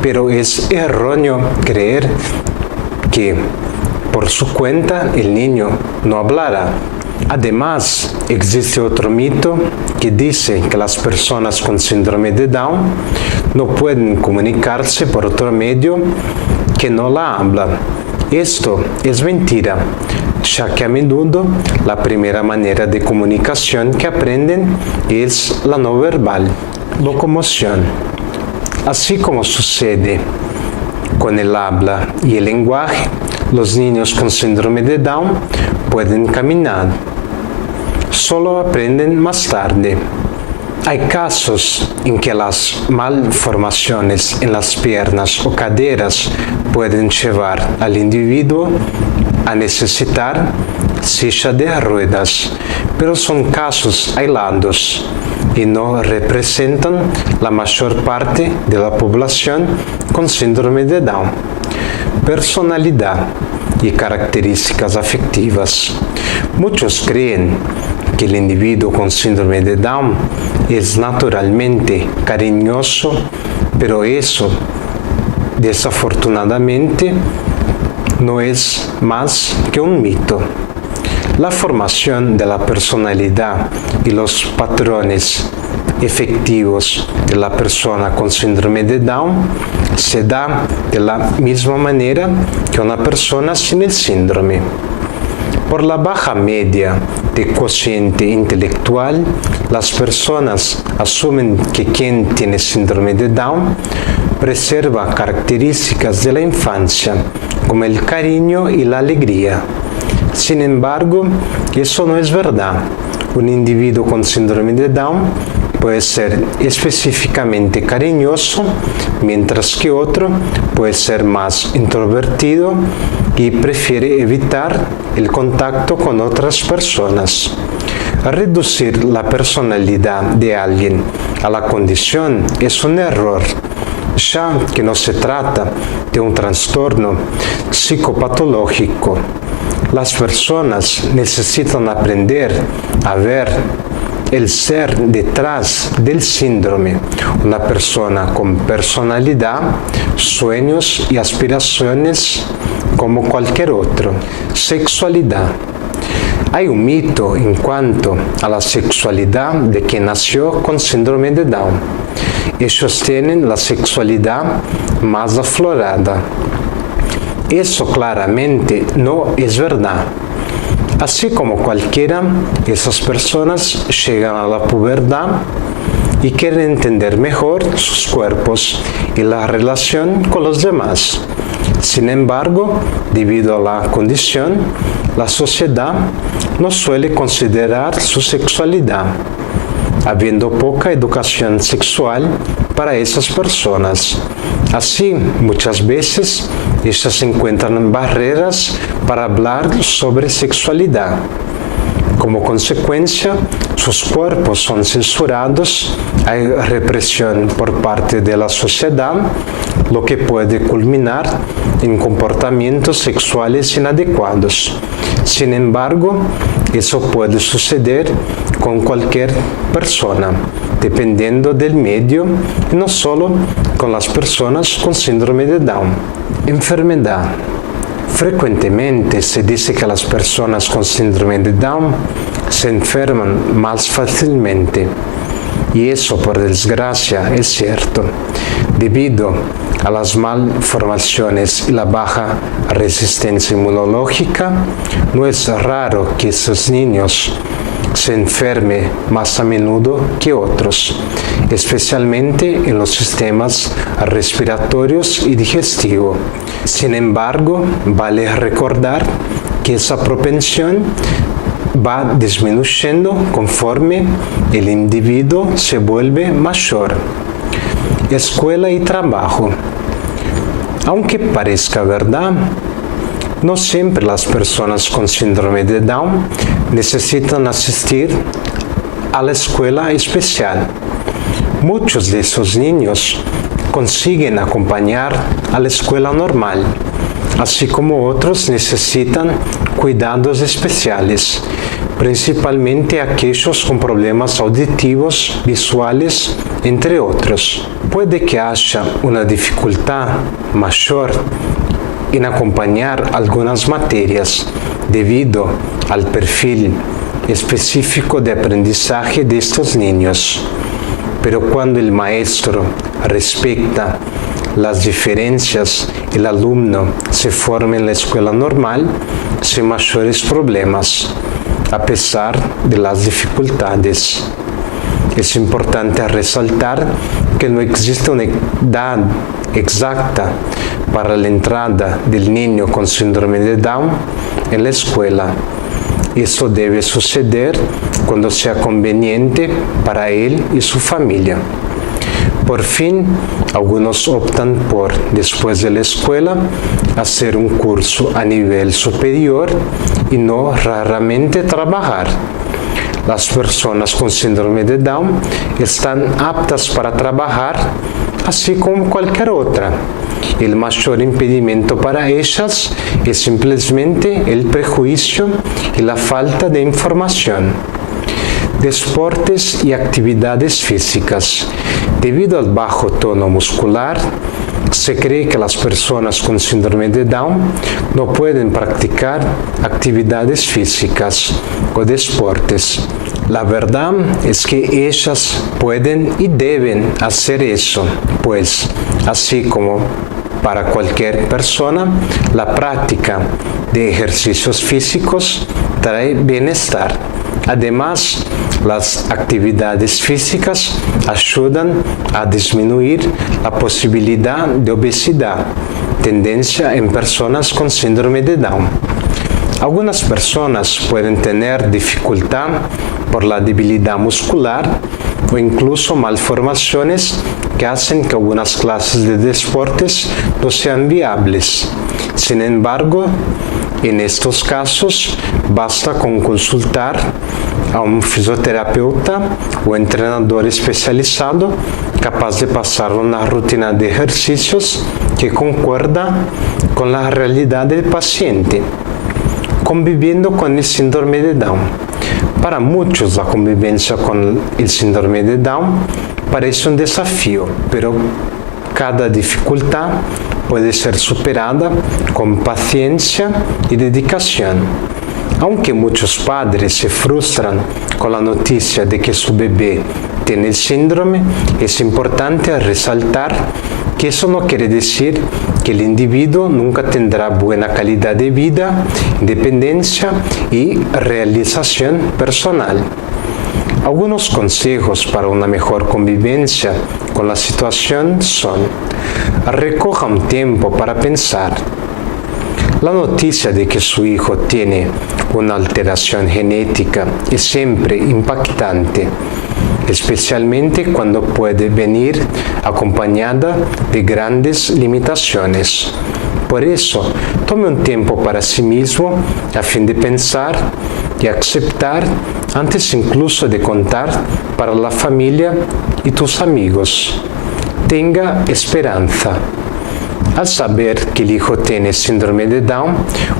pero es erróneo creer que por su cuenta el niño no hablará. Además, existe otro mito que dice que las personas con síndrome de Down no pueden comunicarse por otro medio que no la habla. Esto es mentira, ya que a menudo la primera manera de comunicación que aprenden es la no verbal, locomoción. Así como sucede con el habla y el lenguaje, los niños con síndrome de Down pueden caminar, solo aprenden más tarde. Hay casos en que las malformaciones en las piernas o caderas pueden llevar al individuo a necesitar silla de ruedas, pero son casos aislados y no representan la mayor parte de la población con síndrome de Down. Personalidad y características afectivas. Muchos creen que el individuo con síndrome de Down es naturalmente cariñoso, pero eso, desafortunadamente, no es más que un mito. La formación de la personalidad y los patrones efectivos de la persona con síndrome de Down se da de la misma manera que una persona sin el síndrome. Por la baja media de cociente intelectual, las personas asumen que quien tiene síndrome de Down preserva características de la infancia, como el cariño y la alegría. Sin embargo, eso no es verdad. Un individuo con síndrome de Down puede ser específicamente cariñoso, mientras que otro puede ser más introvertido y prefiere evitar el contacto con otras personas. Reducir la personalidad de alguien a la condición es un error, ya que no se trata de un trastorno psicopatológico. Las personas necesitan aprender a ver el ser detrás del síndrome, una persona con personalidad, sueños y aspiraciones como cualquier otro. Sexualidad. Hay un mito en cuanto a la sexualidad de quien nació con síndrome de Down. Ellos tienen la sexualidad más aflorada. Eso claramente no es verdad. Así como cualquiera, esas personas llegan a la pubertad y quieren entender mejor sus cuerpos y la relación con los demás. Sin embargo, debido a la condición, la sociedad no suele considerar su sexualidad, habiendo poca educación sexual para esas personas. Así, muchas veces, ellas encuentran barreras para hablar sobre sexualidad. Como consecuencia, sus cuerpos son censurados, hay represión por parte de la sociedad, lo que puede culminar en comportamientos sexuales inadecuados. Sin embargo, eso puede suceder con cualquier persona, dependiendo del medio, y no solo con las personas con síndrome de Down. Enfermedad. Frecuentemente se dice que las personas con síndrome de Down se enferman más fácilmente, y eso, por desgracia, es cierto. Debido a las malformaciones y la baja resistencia inmunológica, no es raro que esos niños se enfermen más a menudo que otros, especialmente en los sistemas respiratorios y digestivos. Sin embargo, vale recordar que esa propensión va disminuyendo conforme el individuo se vuelve mayor. Escuela y trabajo. Aunque parezca verdad, no siempre las personas con síndrome de Down necesitan asistir a la escuela especial. Muchos de esos niños consiguen acompañar a la escuela normal, así como otros necesitan cuidados especiales, principalmente aquellos con problemas auditivos, visuales, entre otros. Puede que haya una dificultad mayor en acompañar algunas materias debido al perfil específico de aprendizaje de estos niños, pero cuando el maestro respeta las diferencias, el alumno se forma en la escuela normal sin mayores problemas, a pesar de las dificultades. Es importante resaltar que no existe una edad exacta para la entrada del niño con síndrome de Down en la escuela. Esto debe suceder cuando sea conveniente para él y su familia. Por fin, algunos optan por, después de la escuela, hacer un curso a nivel superior y no raramente trabajar. Las personas con síndrome de Down están aptas para trabajar, así como cualquier otra. El mayor impedimento para ellas es simplemente el prejuicio y la falta de información. Deportes y actividades físicas. Debido al bajo tono muscular, se cree que las personas con síndrome de Down no pueden practicar actividades físicas o deportes. La verdad es que ellas pueden y deben hacer eso, pues, así como para cualquier persona, la práctica de ejercicios físicos trae bienestar. Además, las actividades físicas ayudan a disminuir la posibilidad de obesidad, tendencia en personas con síndrome de Down. Algunas personas pueden tener dificultad por la debilidad muscular o incluso malformaciones que hacen que algunas clases de deportes no sean viables. Sin embargo, en estos casos, basta con consultar a un fisioterapeuta o entrenador especializado capaz de pasar una rutina de ejercicios que concuerda con la realidad del paciente. Conviviendo con el síndrome de Down. Para muchos, la convivencia con el síndrome de Down parece un desafío, pero cada dificultad puede ser superada con paciencia y dedicación. Aunque muchos padres se frustran con la noticia de que su bebé tiene el síndrome, es importante resaltar que eso no quiere decir que el individuo nunca tendrá buena calidad de vida, independencia y realización personal. Algunos consejos para una mejor convivencia con la situación son: recoja un tiempo para pensar. La noticia de que su hijo tiene una alteración genética es siempre impactante, especialmente cuando puede venir acompañada de grandes limitaciones. Por eso, tome un tiempo para sí mismo a fin de pensar y aceptar antes incluso de contar para la familia y tus amigos. Tenga esperanza. Al saber que el hijo tiene síndrome de Down,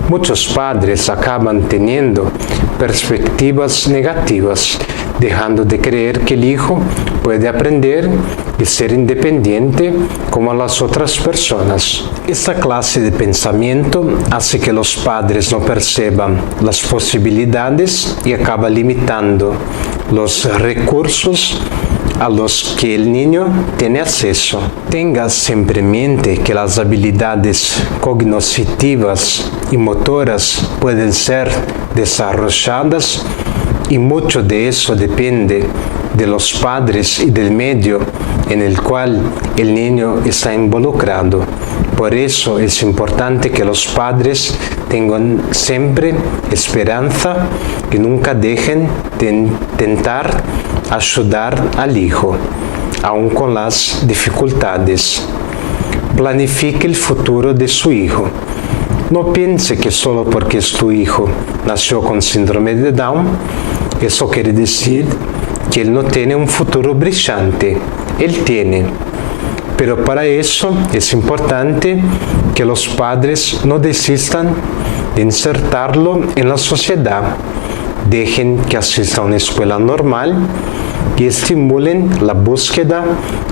muchos padres acaban teniendo perspectivas negativas, dejando de creer que el hijo puede aprender y ser independiente como las otras personas. Esta clase de pensamiento hace que los padres no perciban las posibilidades y acaba limitando los recursos a los que el niño tiene acceso. Tenga siempre en mente que las habilidades cognitivas y motoras pueden ser desarrolladas y mucho de eso depende de los padres y del medio en el cual el niño está involucrado. Por eso es importante que los padres tengan siempre esperanza y nunca dejen de intentar ayudar al hijo, aun con las dificultades. Planifique el futuro de su hijo. No piense que solo porque tu hijo nació con síndrome de Down, eso quiere decir que él no tiene un futuro brillante. Él tiene. Pero para eso es importante que los padres no desistan de insertarlo en la sociedad. Dejen que asista a una escuela normal y estimulen la búsqueda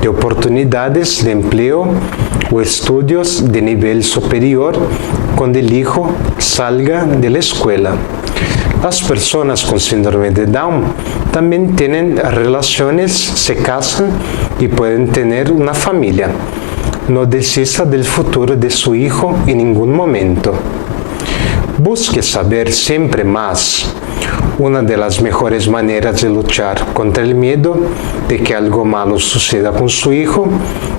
de oportunidades de empleo o estudios de nivel superior cuando el hijo salga de la escuela. Las personas con síndrome de Down también tienen relaciones, se casan y pueden tener una familia. No desista del futuro de su hijo en ningún momento. Busque saber siempre más. Una de las mejores maneras de luchar contra el miedo de que algo malo suceda con su hijo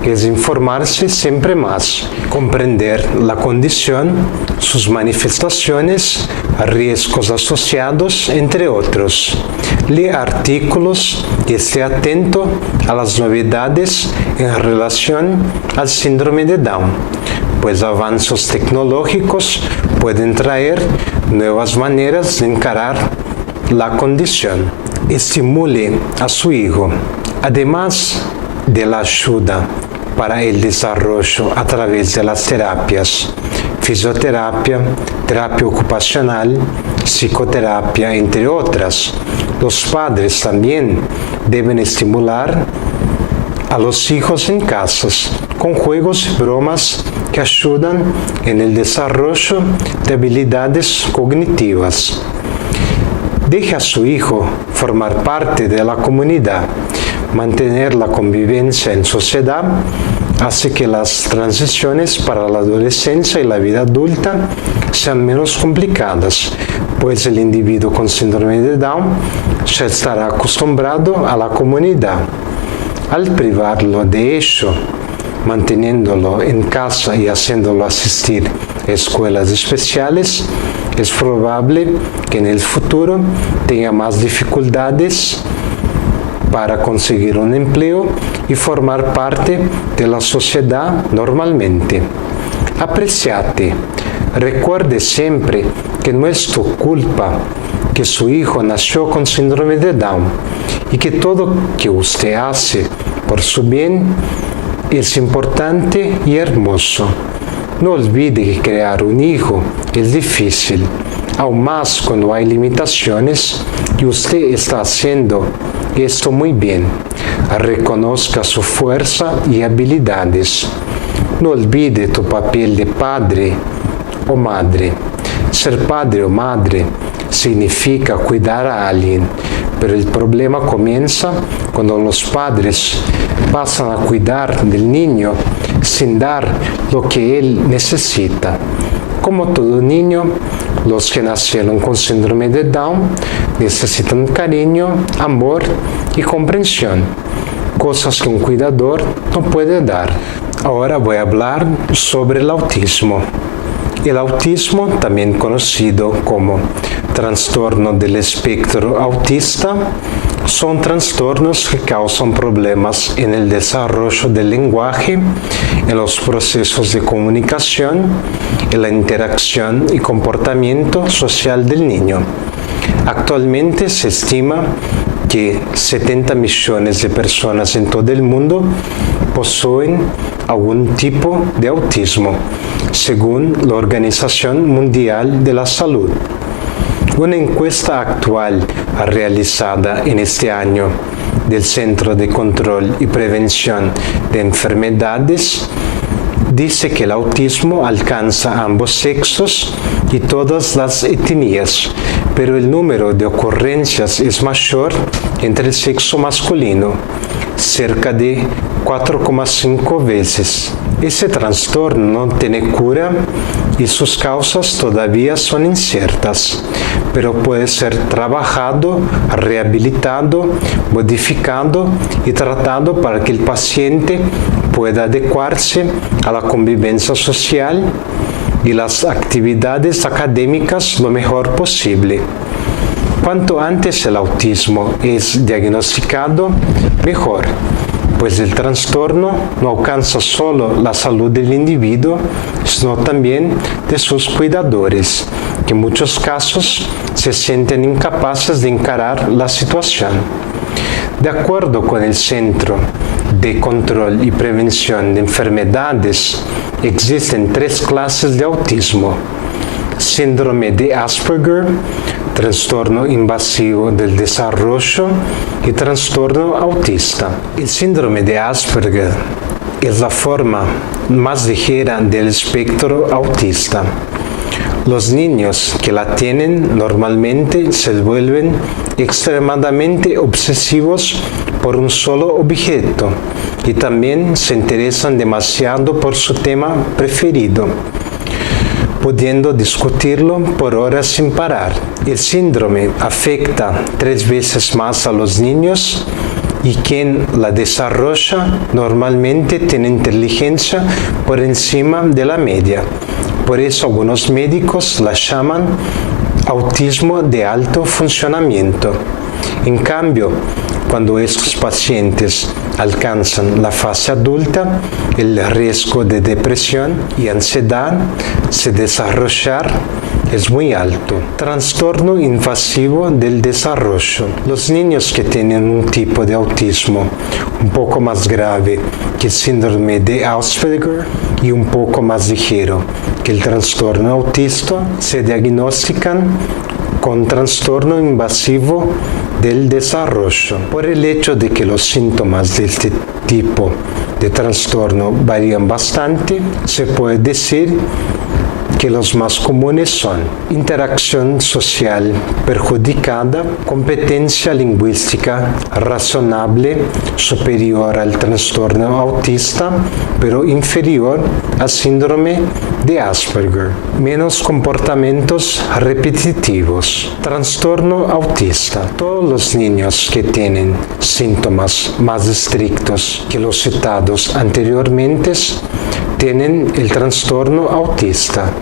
es informarse siempre más, comprender la condición, sus manifestaciones, riesgos asociados, entre otros. Lee artículos y esté atento a las novedades en relación al síndrome de Down, pues avances tecnológicos pueden traer nuevas maneras de encarar la condición. Estimule a su hijo, además de la ayuda para el desarrollo a través de las terapias, fisioterapia, terapia ocupacional, psicoterapia, entre otras. Los padres también deben estimular a los hijos en casas con juegos y bromas que ayudan en el desarrollo de habilidades cognitivas. Deje a su hijo formar parte de la comunidad. Mantener la convivencia en sociedad hace que las transiciones para la adolescencia y la vida adulta sean menos complicadas, pues el individuo con síndrome de Down ya estará acostumbrado a la comunidad. Al privarlo de ello, manteniéndolo en casa y haciéndolo asistir a escuelas especiales, es probable que en el futuro tenga más dificultades para conseguir un empleo y formar parte de la sociedad normalmente. Apreciate. Recuerde siempre que no es tu culpa que su hijo nació con síndrome de Down y que todo que usted hace por su bien es importante y hermoso. No olvide que crear un hijo es difícil, aún más cuando hay limitaciones, y usted está haciendo esto muy bien. Reconozca su fuerza y habilidades. No olvide tu papel de padre o madre. Ser padre o madre significa cuidar a alguien, pero el problema comienza cuando los padres pasan a cuidar del niño sin dar lo que él necesita. Como todo niño, los que nacieron con síndrome de Down necesitan cariño, amor y comprensión, cosas que un cuidador no puede dar. Ahora voy a hablar sobre el autismo. El autismo, también conocido como trastorno del espectro autista, son trastornos que causan problemas en el desarrollo del lenguaje, en los procesos de comunicación, en la interacción y comportamiento social del niño. Actualmente se estima que 70 millones de personas en todo el mundo poseen algún tipo de autismo, según la Organización Mundial de la Salud. Una encuesta actual realizada en este año del Centro de Control y Prevención de Enfermedades dice que el autismo alcanza a ambos sexos y todas las etnias, pero el número de ocurrencias es mayor entre el sexo masculino, cerca de 4,5 veces. Ese trastorno no tiene cura y sus causas todavía son inciertas, pero puede ser trabajado, rehabilitado, modificado y tratado para que el paciente pueda adecuarse a la convivencia social y las actividades académicas lo mejor posible. Cuanto antes el autismo es diagnosticado, mejor, pues el trastorno no alcanza solo la salud del individuo, sino también de sus cuidadores, que en muchos casos se sienten incapaces de encarar la situación. De acuerdo con el Centro de Control y Prevención de Enfermedades, existen 3 clases de autismo: síndrome de Asperger, trastorno invasivo del desarrollo y trastorno autista. El síndrome de Asperger es la forma más ligera del espectro autista. Los niños que la tienen normalmente se vuelven extremadamente obsesivos por un solo objeto y también se interesan demasiado por su tema preferido, pudiendo discutirlo por horas sin parar. El síndrome afecta 3 veces más a los niños y quien la desarrolla normalmente tiene inteligencia por encima de la media. Por eso algunos médicos la llaman autismo de alto funcionamiento. En cambio, cuando estos pacientes alcanzan la fase adulta, el riesgo de depresión y ansiedad se desarrollar es muy alto. Trastorno invasivo del desarrollo. Los niños que tienen un tipo de autismo un poco más grave que el síndrome de Asperger y un poco más ligero que el trastorno autista se diagnostican con trastorno invasivo del desarrollo. Por el hecho de que los síntomas de este tipo de trastorno varían bastante, se puede decir que los más comunes son interacción social perjudicada, competencia lingüística razonable superior al trastorno autista, pero inferior al síndrome de Asperger, menos comportamientos repetitivos. Trastorno autista. Todos los niños que tienen síntomas más estrictos que los citados anteriormente tienen el trastorno autista.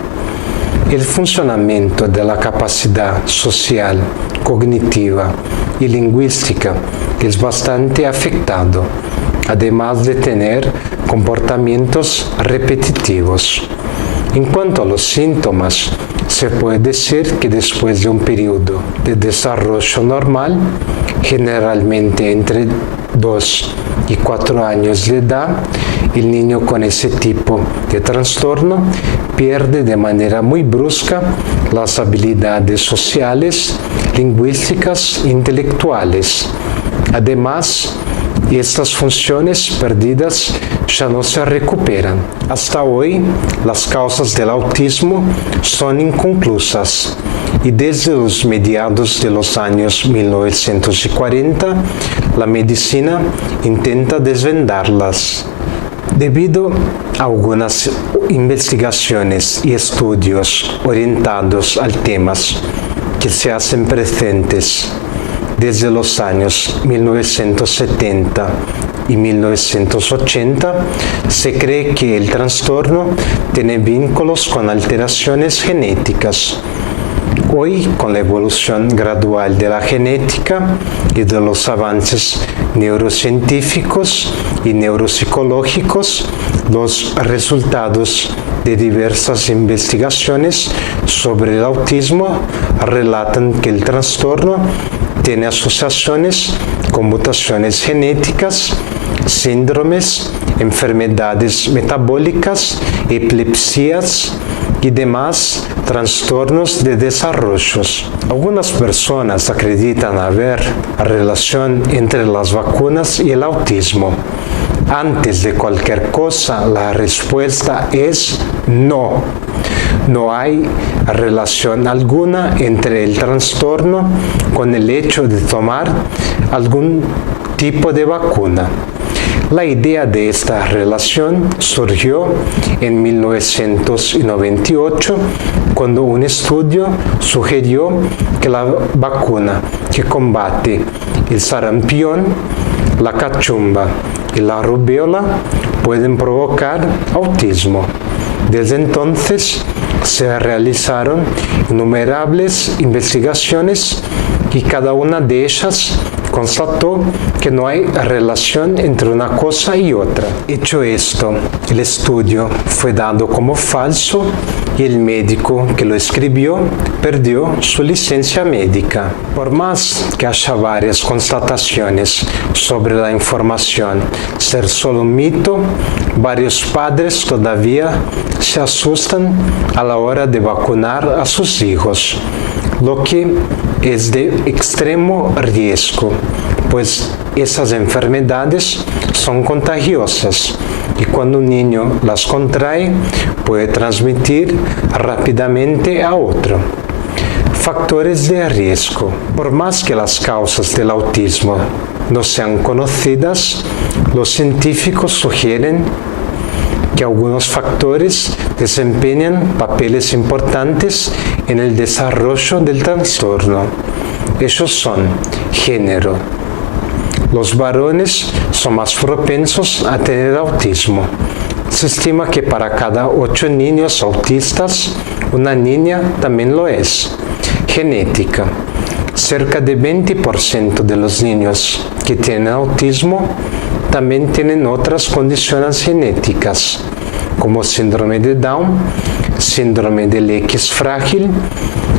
El funcionamiento de la capacidad social, cognitiva y lingüística es bastante afectado, además de tener comportamientos repetitivos. En cuanto a los síntomas, se puede decir que después de un periodo de desarrollo normal, generalmente entre 2 y 4 años de edad, el niño con ese tipo de trastorno pierde de manera muy brusca las habilidades sociales, lingüísticas e intelectuales. Además, estas funciones perdidas ya no se recuperan. Hasta hoy, las causas del autismo son inconclusas y desde los mediados de los años 1940, la medicina intenta desvendarlas. Debido a algunas investigaciones y estudios orientados a temas que se hacen presentes desde los años 1970 y 1980, se cree que el trastorno tiene vínculos con alteraciones genéticas. Hoy, con la evolución gradual de la genética y de los avances neurocientíficos y neuropsicológicos, los resultados de diversas investigaciones sobre el autismo relatan que el trastorno tiene asociaciones con mutaciones genéticas, síndromes, enfermedades metabólicas, epilepsias y demás trastornos de desarrollo. Algunas personas acreditan haber relación entre las vacunas y el autismo. Antes de cualquier cosa, la respuesta es no. No hay relación alguna entre el trastorno con el hecho de tomar algún tipo de vacuna. La idea de esta relación surgió en 1998 cuando un estudio sugirió que la vacuna que combate el sarampión, la cachumba y la rubiola pueden provocar autismo. Desde entonces se realizaron innumerables investigaciones y cada una de ellas constató que no hay relación entre una cosa y otra. Hecho esto, el estudio fue dado como falso y el médico que lo escribió perdió su licencia médica. Por más que haya varias constataciones sobre la información ser solo un mito, varios padres todavía se asustan a la hora de vacunar a sus hijos, lo que es de extremo riesgo, pues esas enfermedades son contagiosas y cuando un niño las contrae puede transmitir rápidamente a otro. Factores de riesgo. Por más que las causas del autismo no sean conocidas, los científicos sugieren que algunos factores desempeñan papeles importantes en el desarrollo del trastorno. Ellos son género. Los varones son más propensos a tener autismo. Se estima que para cada 8 niños autistas, una niña también lo es. Genética. Cerca de 20% de los niños que tienen autismo también tienen otras condiciones genéticas, como síndrome de Down, síndrome del X frágil,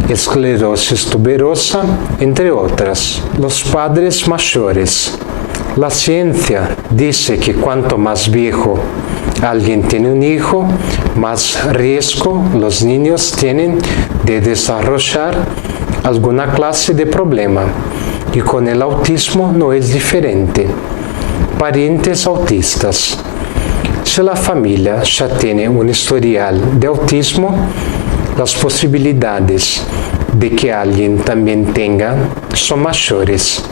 esclerosis tuberosa, entre otras. Los padres mayores. La ciencia dice que cuanto más viejo alguien tiene un hijo, más riesgo los niños tienen de desarrollar alguna clase de problema. Y con el autismo no es diferente. Parientes autistas. Si la familia ya tiene un historial de autismo, las posibilidades de que alguien también tenga son mayores.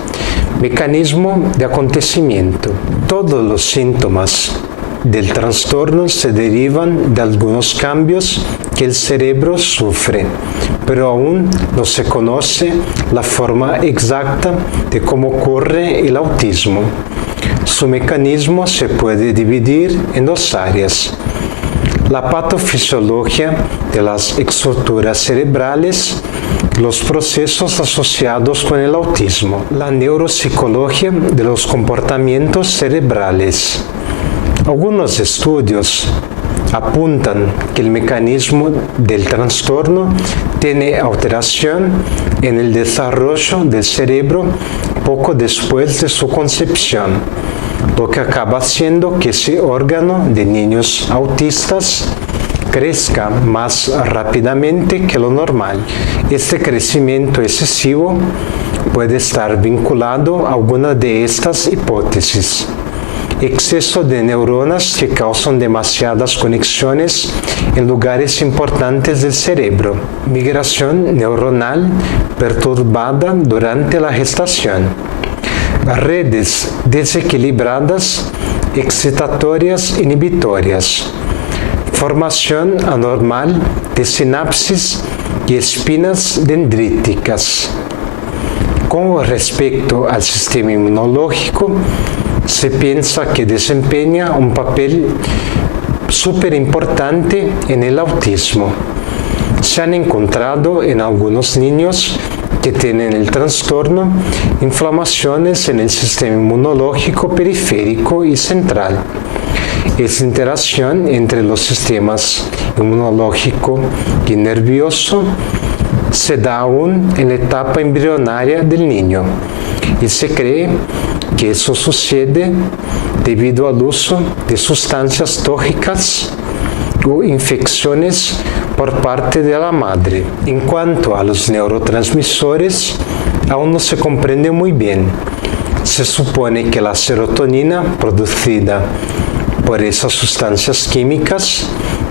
Mecanismo de acontecimiento. Todos los síntomas del trastorno se derivan de algunos cambios que el cerebro sufre, pero aún no se conoce la forma exacta de cómo ocurre el autismo. Su mecanismo se puede dividir en 2 áreas. La patofisiología de las estructuras cerebrales, los procesos asociados con el autismo. La neuropsicología de los comportamientos cerebrales. Algunos estudios apuntan que el mecanismo del trastorno tiene alteración en el desarrollo del cerebro poco después de su concepción, lo que acaba haciendo que ese órgano de niños autistas crezca más rápidamente que lo normal. Este crecimiento excesivo puede estar vinculado a alguna de estas hipótesis. Exceso de neuronas que causan demasiadas conexiones en lugares importantes del cerebro. Migración neuronal perturbada durante la gestación. Redes desequilibradas, excitatorias inhibitorias. Formación anormal de sinapsis y espinas dendríticas. Con respecto al sistema inmunológico, se piensa que desempeña un papel súper importante en el autismo. Se han encontrado en algunos niños que tienen el trastorno inflamaciones en el sistema inmunológico periférico y central. Esa interacción entre los sistemas inmunológico y nervioso se da aún en la etapa embrionaria del niño y se cree que eso sucede debido al uso de sustancias tóxicas o infecciones por parte de la madre. En cuanto a los neurotransmisores, aún no se comprende muy bien. Se supone que la serotonina producida por esas sustancias químicas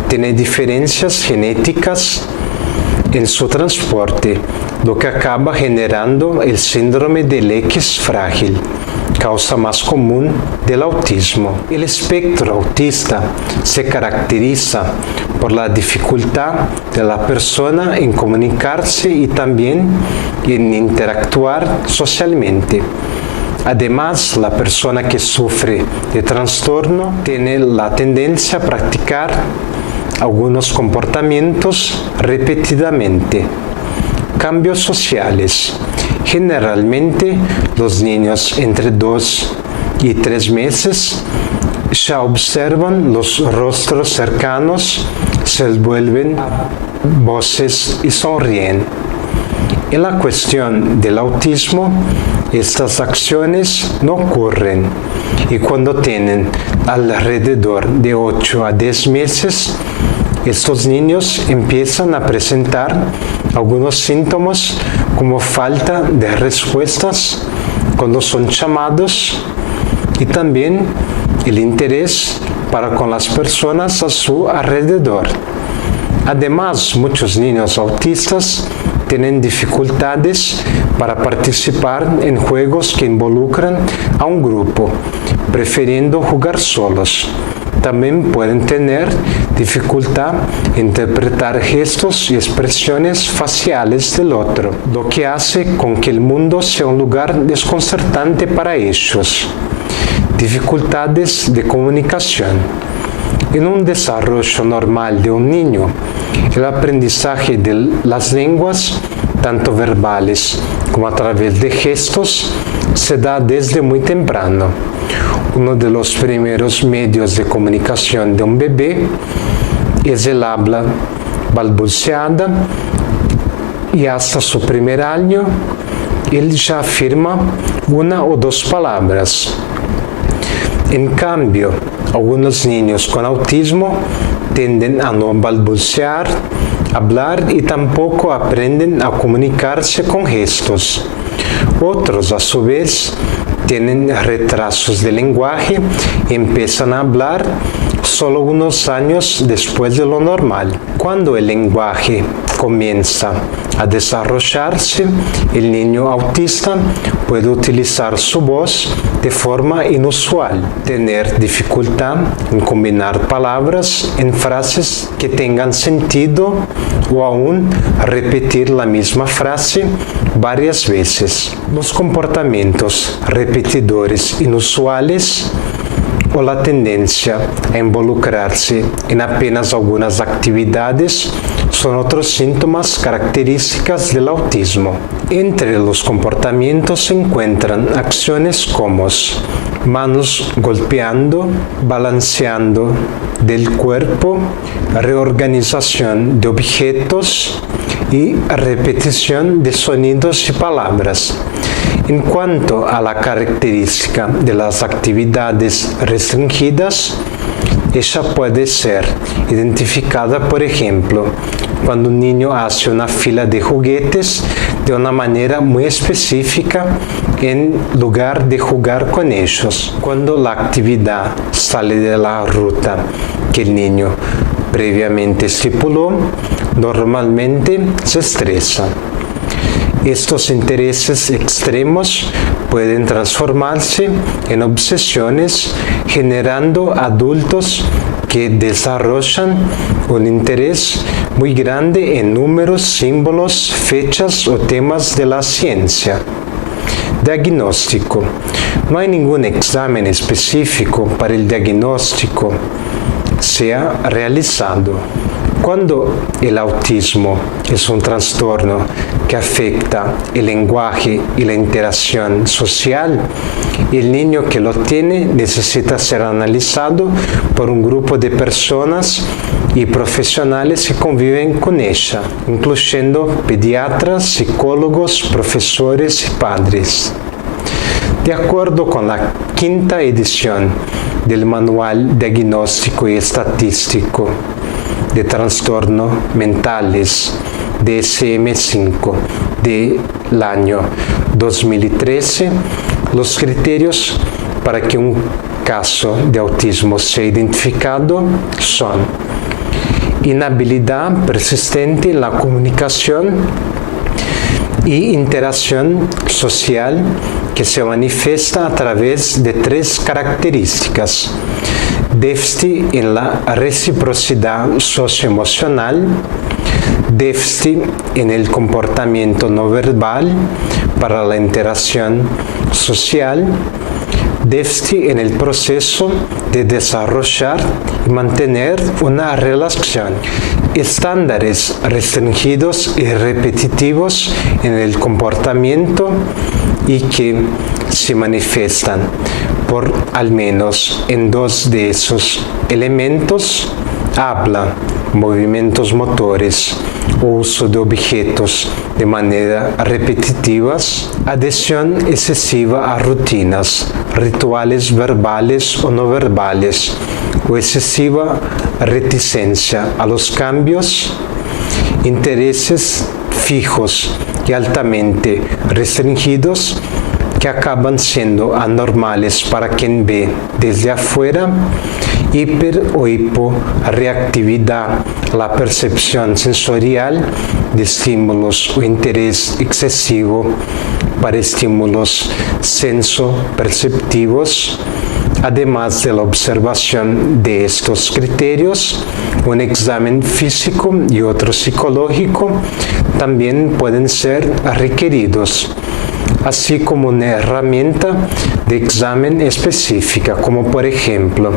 tiene diferencias genéticas en su transporte, lo que acaba generando el síndrome del X frágil, causa más común del autismo. El espectro autista se caracteriza por la dificultad de la persona en comunicarse y también en interactuar socialmente. Además, la persona que sufre de trastorno tiene la tendencia a practicar algunos comportamientos repetidamente. Cambios sociales. Generalmente, los niños entre 2 y 3 meses ya observan los rostros cercanos, se vuelven voces y sonríen. En la cuestión del autismo, estas acciones no ocurren y cuando tienen alrededor de 8 a 10 meses, estos niños empiezan a presentar algunos síntomas como falta de respuestas cuando son llamados y también el interés para con las personas a su alrededor. Además, muchos niños autistas tienen dificultades para participar en juegos que involucran a un grupo, prefiriendo jugar solos. También pueden tener dificultad en interpretar gestos y expresiones faciales del otro, lo que hace con que el mundo sea un lugar desconcertante para ellos. Dificultades de comunicación. En un desarrollo normal de un niño, el aprendizaje de las lenguas, tanto verbales como a través de gestos, se da desde muy temprano. Uno de los primeros medios de comunicación de un bebé es el habla balbuceada y hasta su primer año él ya afirma 1 o 2 palabras. En cambio, algunos niños con autismo tienden a no balbucear, hablar y tampoco aprenden a comunicarse con gestos. Otros, a su vez, tienen retrasos de lenguaje y empiezan a hablar solo unos años después de lo normal. Cuando el lenguaje comienza a desarrollarse, el niño autista puede utilizar su voz de forma inusual, tener dificultad en combinar palabras en frases que tengan sentido o aún repetir la misma frase varias veces. Los comportamientos repetidores inusuales o la tendencia a involucrarse en apenas algunas actividades son otros síntomas características del autismo. Entre los comportamientos se encuentran acciones como manos golpeando, balanceando del cuerpo, reorganización de objetos y repetición de sonidos y palabras. En cuanto a la característica de las actividades restringidas, ella puede ser identificada, por ejemplo, cuando un niño hace una fila de juguetes de una manera muy específica en lugar de jugar con ellos, cuando la actividad sale de la ruta que el niño previamente estipuló, normalmente se estresa. Estos intereses extremos pueden transformarse en obsesiones, generando adultos que desarrollan un interés muy grande en números, símbolos, fechas o temas de la ciencia. Diagnóstico. No hay ningún examen específico para el diagnóstico sea realizado. Cuando el autismo es un trastorno que afecta el lenguaje y la interacción social, el niño que lo tiene necesita ser analizado por un grupo de personas y profesionales que conviven con ella, incluyendo pediatras, psicólogos, profesores y padres. De acuerdo con la 5ª edición del Manual Diagnóstico y Estadístico de Trastornos Mentales DSM-5 del año 2013, los criterios para que un caso de autismo sea identificado son inhabilidad persistente en la comunicación y interacción social que se manifiesta a través de 3 características: déficit en la reciprocidad socioemocional, déficit en el comportamiento no verbal, para la interacción social, déficit en el proceso de desarrollar y mantener una relación, estándares restringidos y repetitivos en el comportamiento y que se manifiestan por al menos en dos de esos elementos: habla, movimientos motores o uso de objetos de manera repetitivas, adhesión excesiva a rutinas, rituales verbales o no verbales, o excesiva reticencia a los cambios, intereses fijos y altamente restringidos que acaban siendo anormales para quien ve desde afuera, hiper o hiporeactividad, la percepción sensorial de estímulos o interés excesivo para estímulos sensoperceptivos. Además de la observación de estos criterios, un examen físico y otro psicológico también pueden ser requeridos, así como una herramienta de examen específica, como por ejemplo,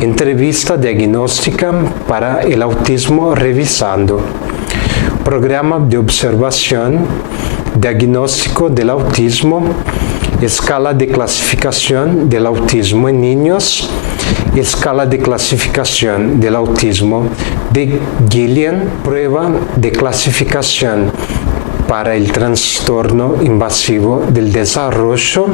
entrevista diagnóstica para el autismo revisando, programa de observación, diagnóstico del autismo, escala de clasificación del autismo en niños, escala de clasificación del autismo de Gillian, prueba de clasificación para el trastorno invasivo del desarrollo.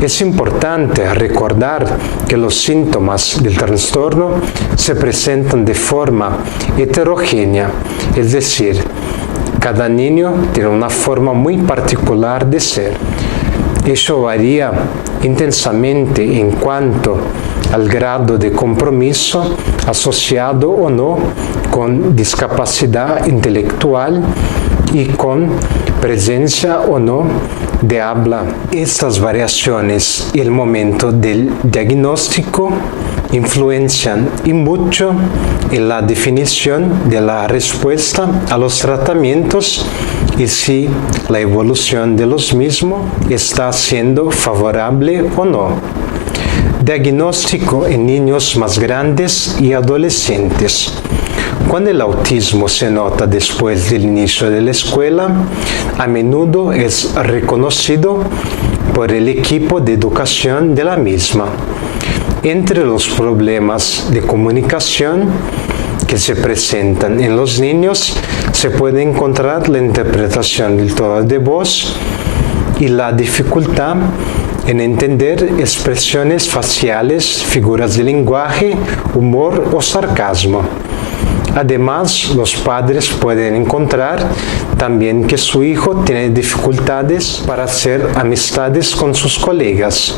Es importante recordar que los síntomas del trastorno se presentan de forma heterogénea, es decir, cada niño tiene una forma muy particular de ser. Eso varía intensamente en cuanto al grado de compromiso asociado o no con discapacidad intelectual y con presencia o no de habla. Estas variaciones y el momento del diagnóstico influencian y mucho en la definición de la respuesta a los tratamientos y si la evolución de los mismos está siendo favorable o no. Diagnóstico en niños más grandes y adolescentes. Cuando el autismo se nota después del inicio de la escuela, a menudo es reconocido por el equipo de educación de la misma. Entre los problemas de comunicación que se presentan en los niños se puede encontrar la interpretación del tono de voz y la dificultad en entender expresiones faciales, figuras de lenguaje, humor o sarcasmo. Además, los padres pueden encontrar también que su hijo tiene dificultades para hacer amistades con sus colegas.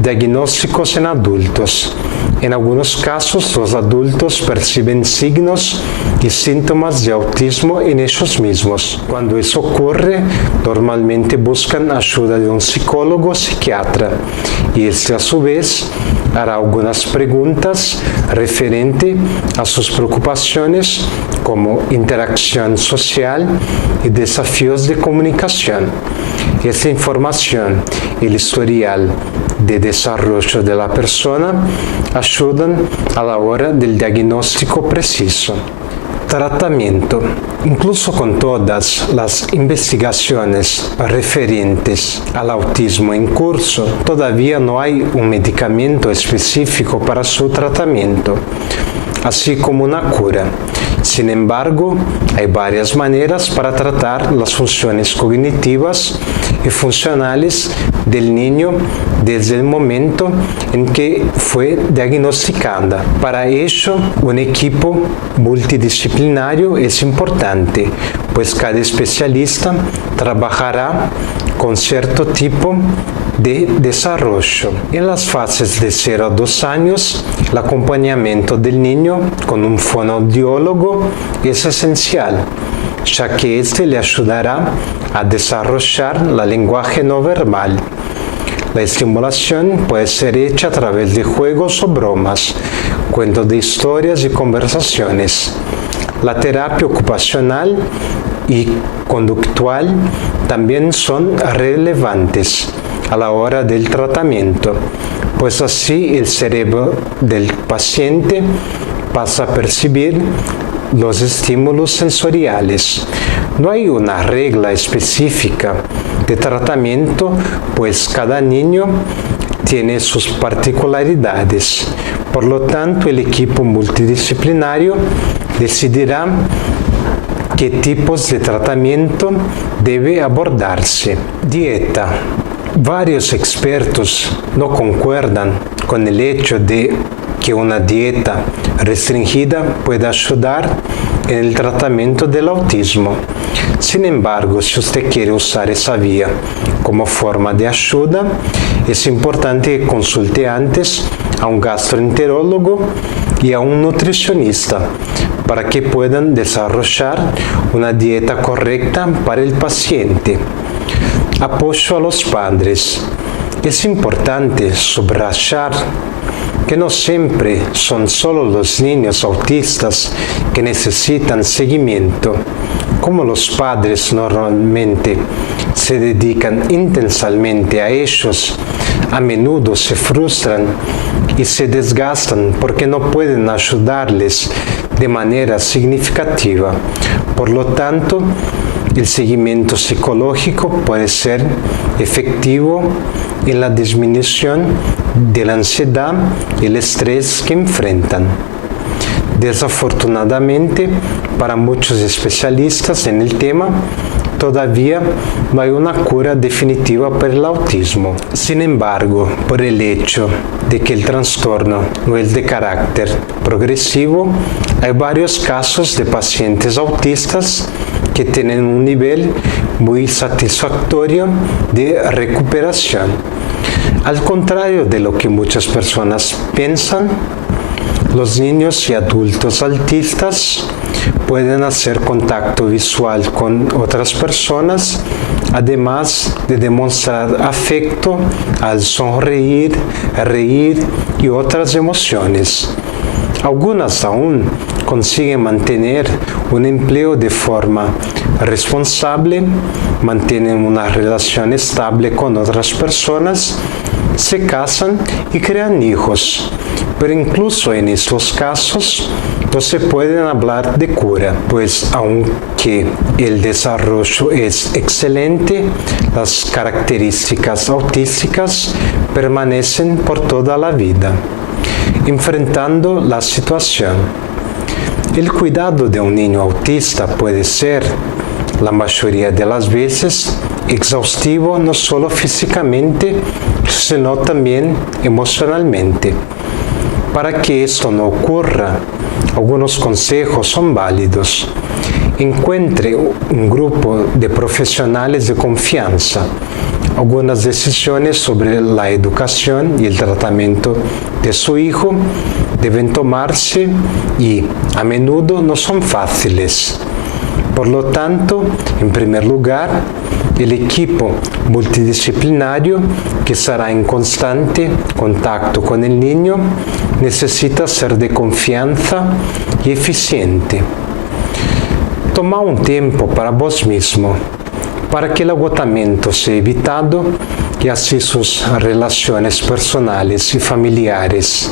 Diagnósticos en adultos. En algunos casos, los adultos perciben signos y síntomas de autismo en ellos mismos. Cuando eso ocurre, normalmente buscan ayuda de un psicólogo o psiquiatra, y este a su vez hará algunas preguntas referente a sus preocupaciones como interacción social y desafíos de comunicación. Esta información y el historial de desarrollo de la persona ayudan a la hora del diagnóstico preciso. Tratamiento. Incluso con todas las investigaciones referentes al autismo en curso, todavía no hay un medicamento específico para su tratamiento, así como una cura. Sin embargo, hay varias maneras para tratar las funciones cognitivas y funcionales del niño desde el momento en que fue diagnosticada. Para ello, un equipo multidisciplinario es importante, pues cada especialista trabajará con cierto tipo de desarrollo. En las fases de 0 a 2 años, el acompañamiento del niño con un fonoaudiólogo es esencial, ya que este le ayudará a desarrollar el lenguaje no verbal. La estimulación puede ser hecha a través de juegos o bromas, cuentos de historias y conversaciones. La terapia ocupacional y conductual también son relevantes a la hora del tratamiento, pues así el cerebro del paciente pasa a percibir los estímulos sensoriales. No hay una regla específica de tratamiento, pues cada niño tiene sus particularidades. Por lo tanto, el equipo multidisciplinario decidirá qué tipos de tratamiento debe abordarse. Dieta. Varios expertos no concuerdan con el hecho de que una dieta restringida pueda ayudar en el tratamiento del autismo. Sin embargo, si usted quiere usar esa vía como forma de ayuda, es importante que consulte antes a un gastroenterólogo y a un nutricionista para que puedan desarrollar una dieta correcta para el paciente. Apoyo a los padres. Es importante subrayar que no siempre son solo los niños autistas que necesitan seguimiento. Como los padres normalmente se dedican intensamente a ellos, a menudo se frustran y se desgastan porque no pueden ayudarles de manera significativa. Por lo tanto, el seguimiento psicológico puede ser efectivo en la disminución de la ansiedad y el estrés que enfrentan. Desafortunadamente, para muchos especialistas en el tema, todavía no hay una cura definitiva para el autismo. Sin embargo, por el hecho de que el trastorno no es de carácter progresivo, hay varios casos de pacientes autistas que tienen un nivel muy satisfactorio de recuperación. Al contrario de lo que muchas personas piensan, los niños y adultos autistas pueden hacer contacto visual con otras personas, además de demostrar afecto al sonreír, reír y otras emociones. Algunas aún consiguen mantener un empleo de forma responsable, mantienen una relación estable con otras personas, se casan y crean hijos. Pero incluso en estos casos no se pueden hablar de cura, pues aunque el desarrollo es excelente, las características autísticas permanecen por toda la vida. Enfrentando la situación. El cuidado de un niño autista puede ser, la mayoría de las veces, exhaustivo no solo físicamente, sino también emocionalmente. Para que esto no ocurra, algunos consejos son válidos. Encuentre un grupo de profesionales de confianza. Algunas decisiones sobre la educación y el tratamiento de su hijo deben tomarse y a menudo no son fáciles. Por lo tanto, en primer lugar, el equipo multidisciplinario que estará en constante contacto con el niño necesita ser de confianza y eficiente. Toma un tiempo para vos mismo, para que el agotamiento sea evitado y así sus relaciones personales y familiares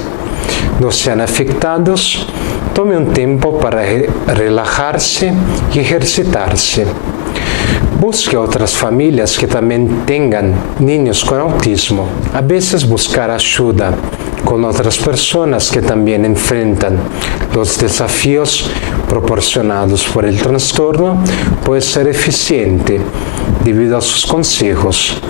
no sean afectados. Tome un tiempo para relajarse y ejercitarse. Busque otras familias que también tengan niños con autismo. A veces buscar ayuda con otras personas que también enfrentan los desafíos proporcionados por el trastorno puede ser eficiente debido a sus consejos.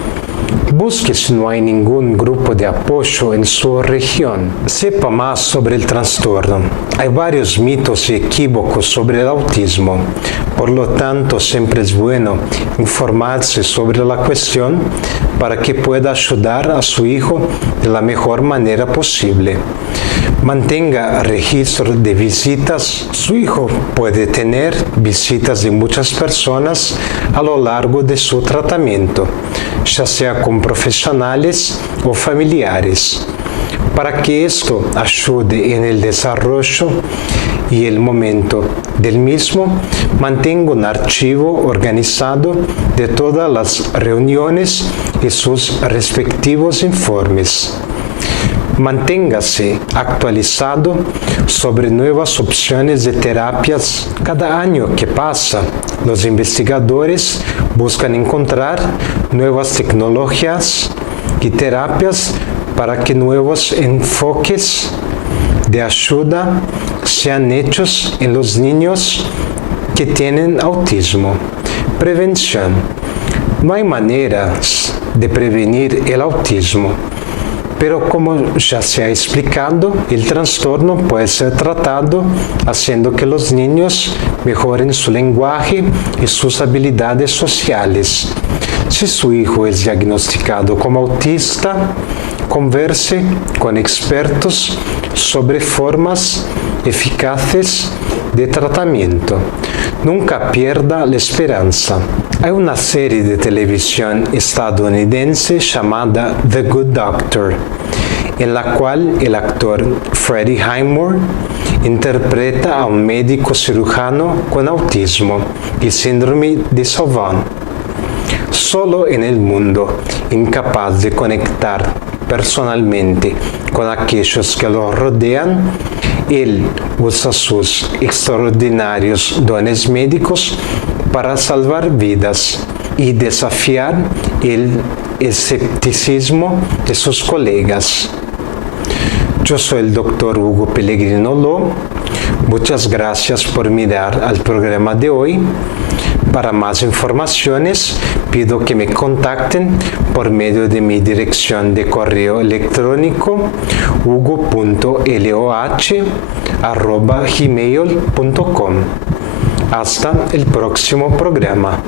Busque si no hay ningún grupo de apoyo en su región. Sepa más sobre el trastorno. Hay varios mitos y equívocos sobre el autismo. Por lo tanto, siempre es bueno informarse sobre la cuestión para que pueda ayudar a su hijo de la mejor manera posible. Mantenga registro de visitas. Su hijo puede tener visitas de muchas personas a lo largo de su tratamiento, ya sea con profesionales o familiares. Para que esto ayude en el desarrollo y el momento del mismo, mantengo un archivo organizado de todas las reuniones y sus respectivos informes. Manténgase actualizado sobre nuevas opciones de terapias cada año que pasa. Los investigadores buscan encontrar nuevas tecnologías y terapias para que nuevos enfoques de ayuda sean hechos en los niños que tienen autismo. Prevención. No hay maneras de prevenir el autismo, pero como ya se ha explicado, el trastorno puede ser tratado haciendo que los niños mejoren su lenguaje y sus habilidades sociales. Si su hijo es diagnosticado como autista, converse con expertos sobre formas eficaces de tratamiento. Nunca pierda la esperanza. Hay una serie de televisión estadounidense llamada The Good Doctor, en la cual el actor Freddie Highmore interpreta a un médico cirujano con autismo y síndrome de Savant. Solo en el mundo, incapaz de conectar personalmente con aquellos que lo rodean, él usa sus extraordinarios dones médicos para salvar vidas y desafiar el escepticismo de sus colegas. Yo soy el Dr. Hugo Pellegrino Lo. Muchas gracias por mirar al programa de hoy. Para más informaciones, pido que me contacten por medio de mi dirección de correo electrónico hugo.loh@gmail.com. Hasta el próximo programa.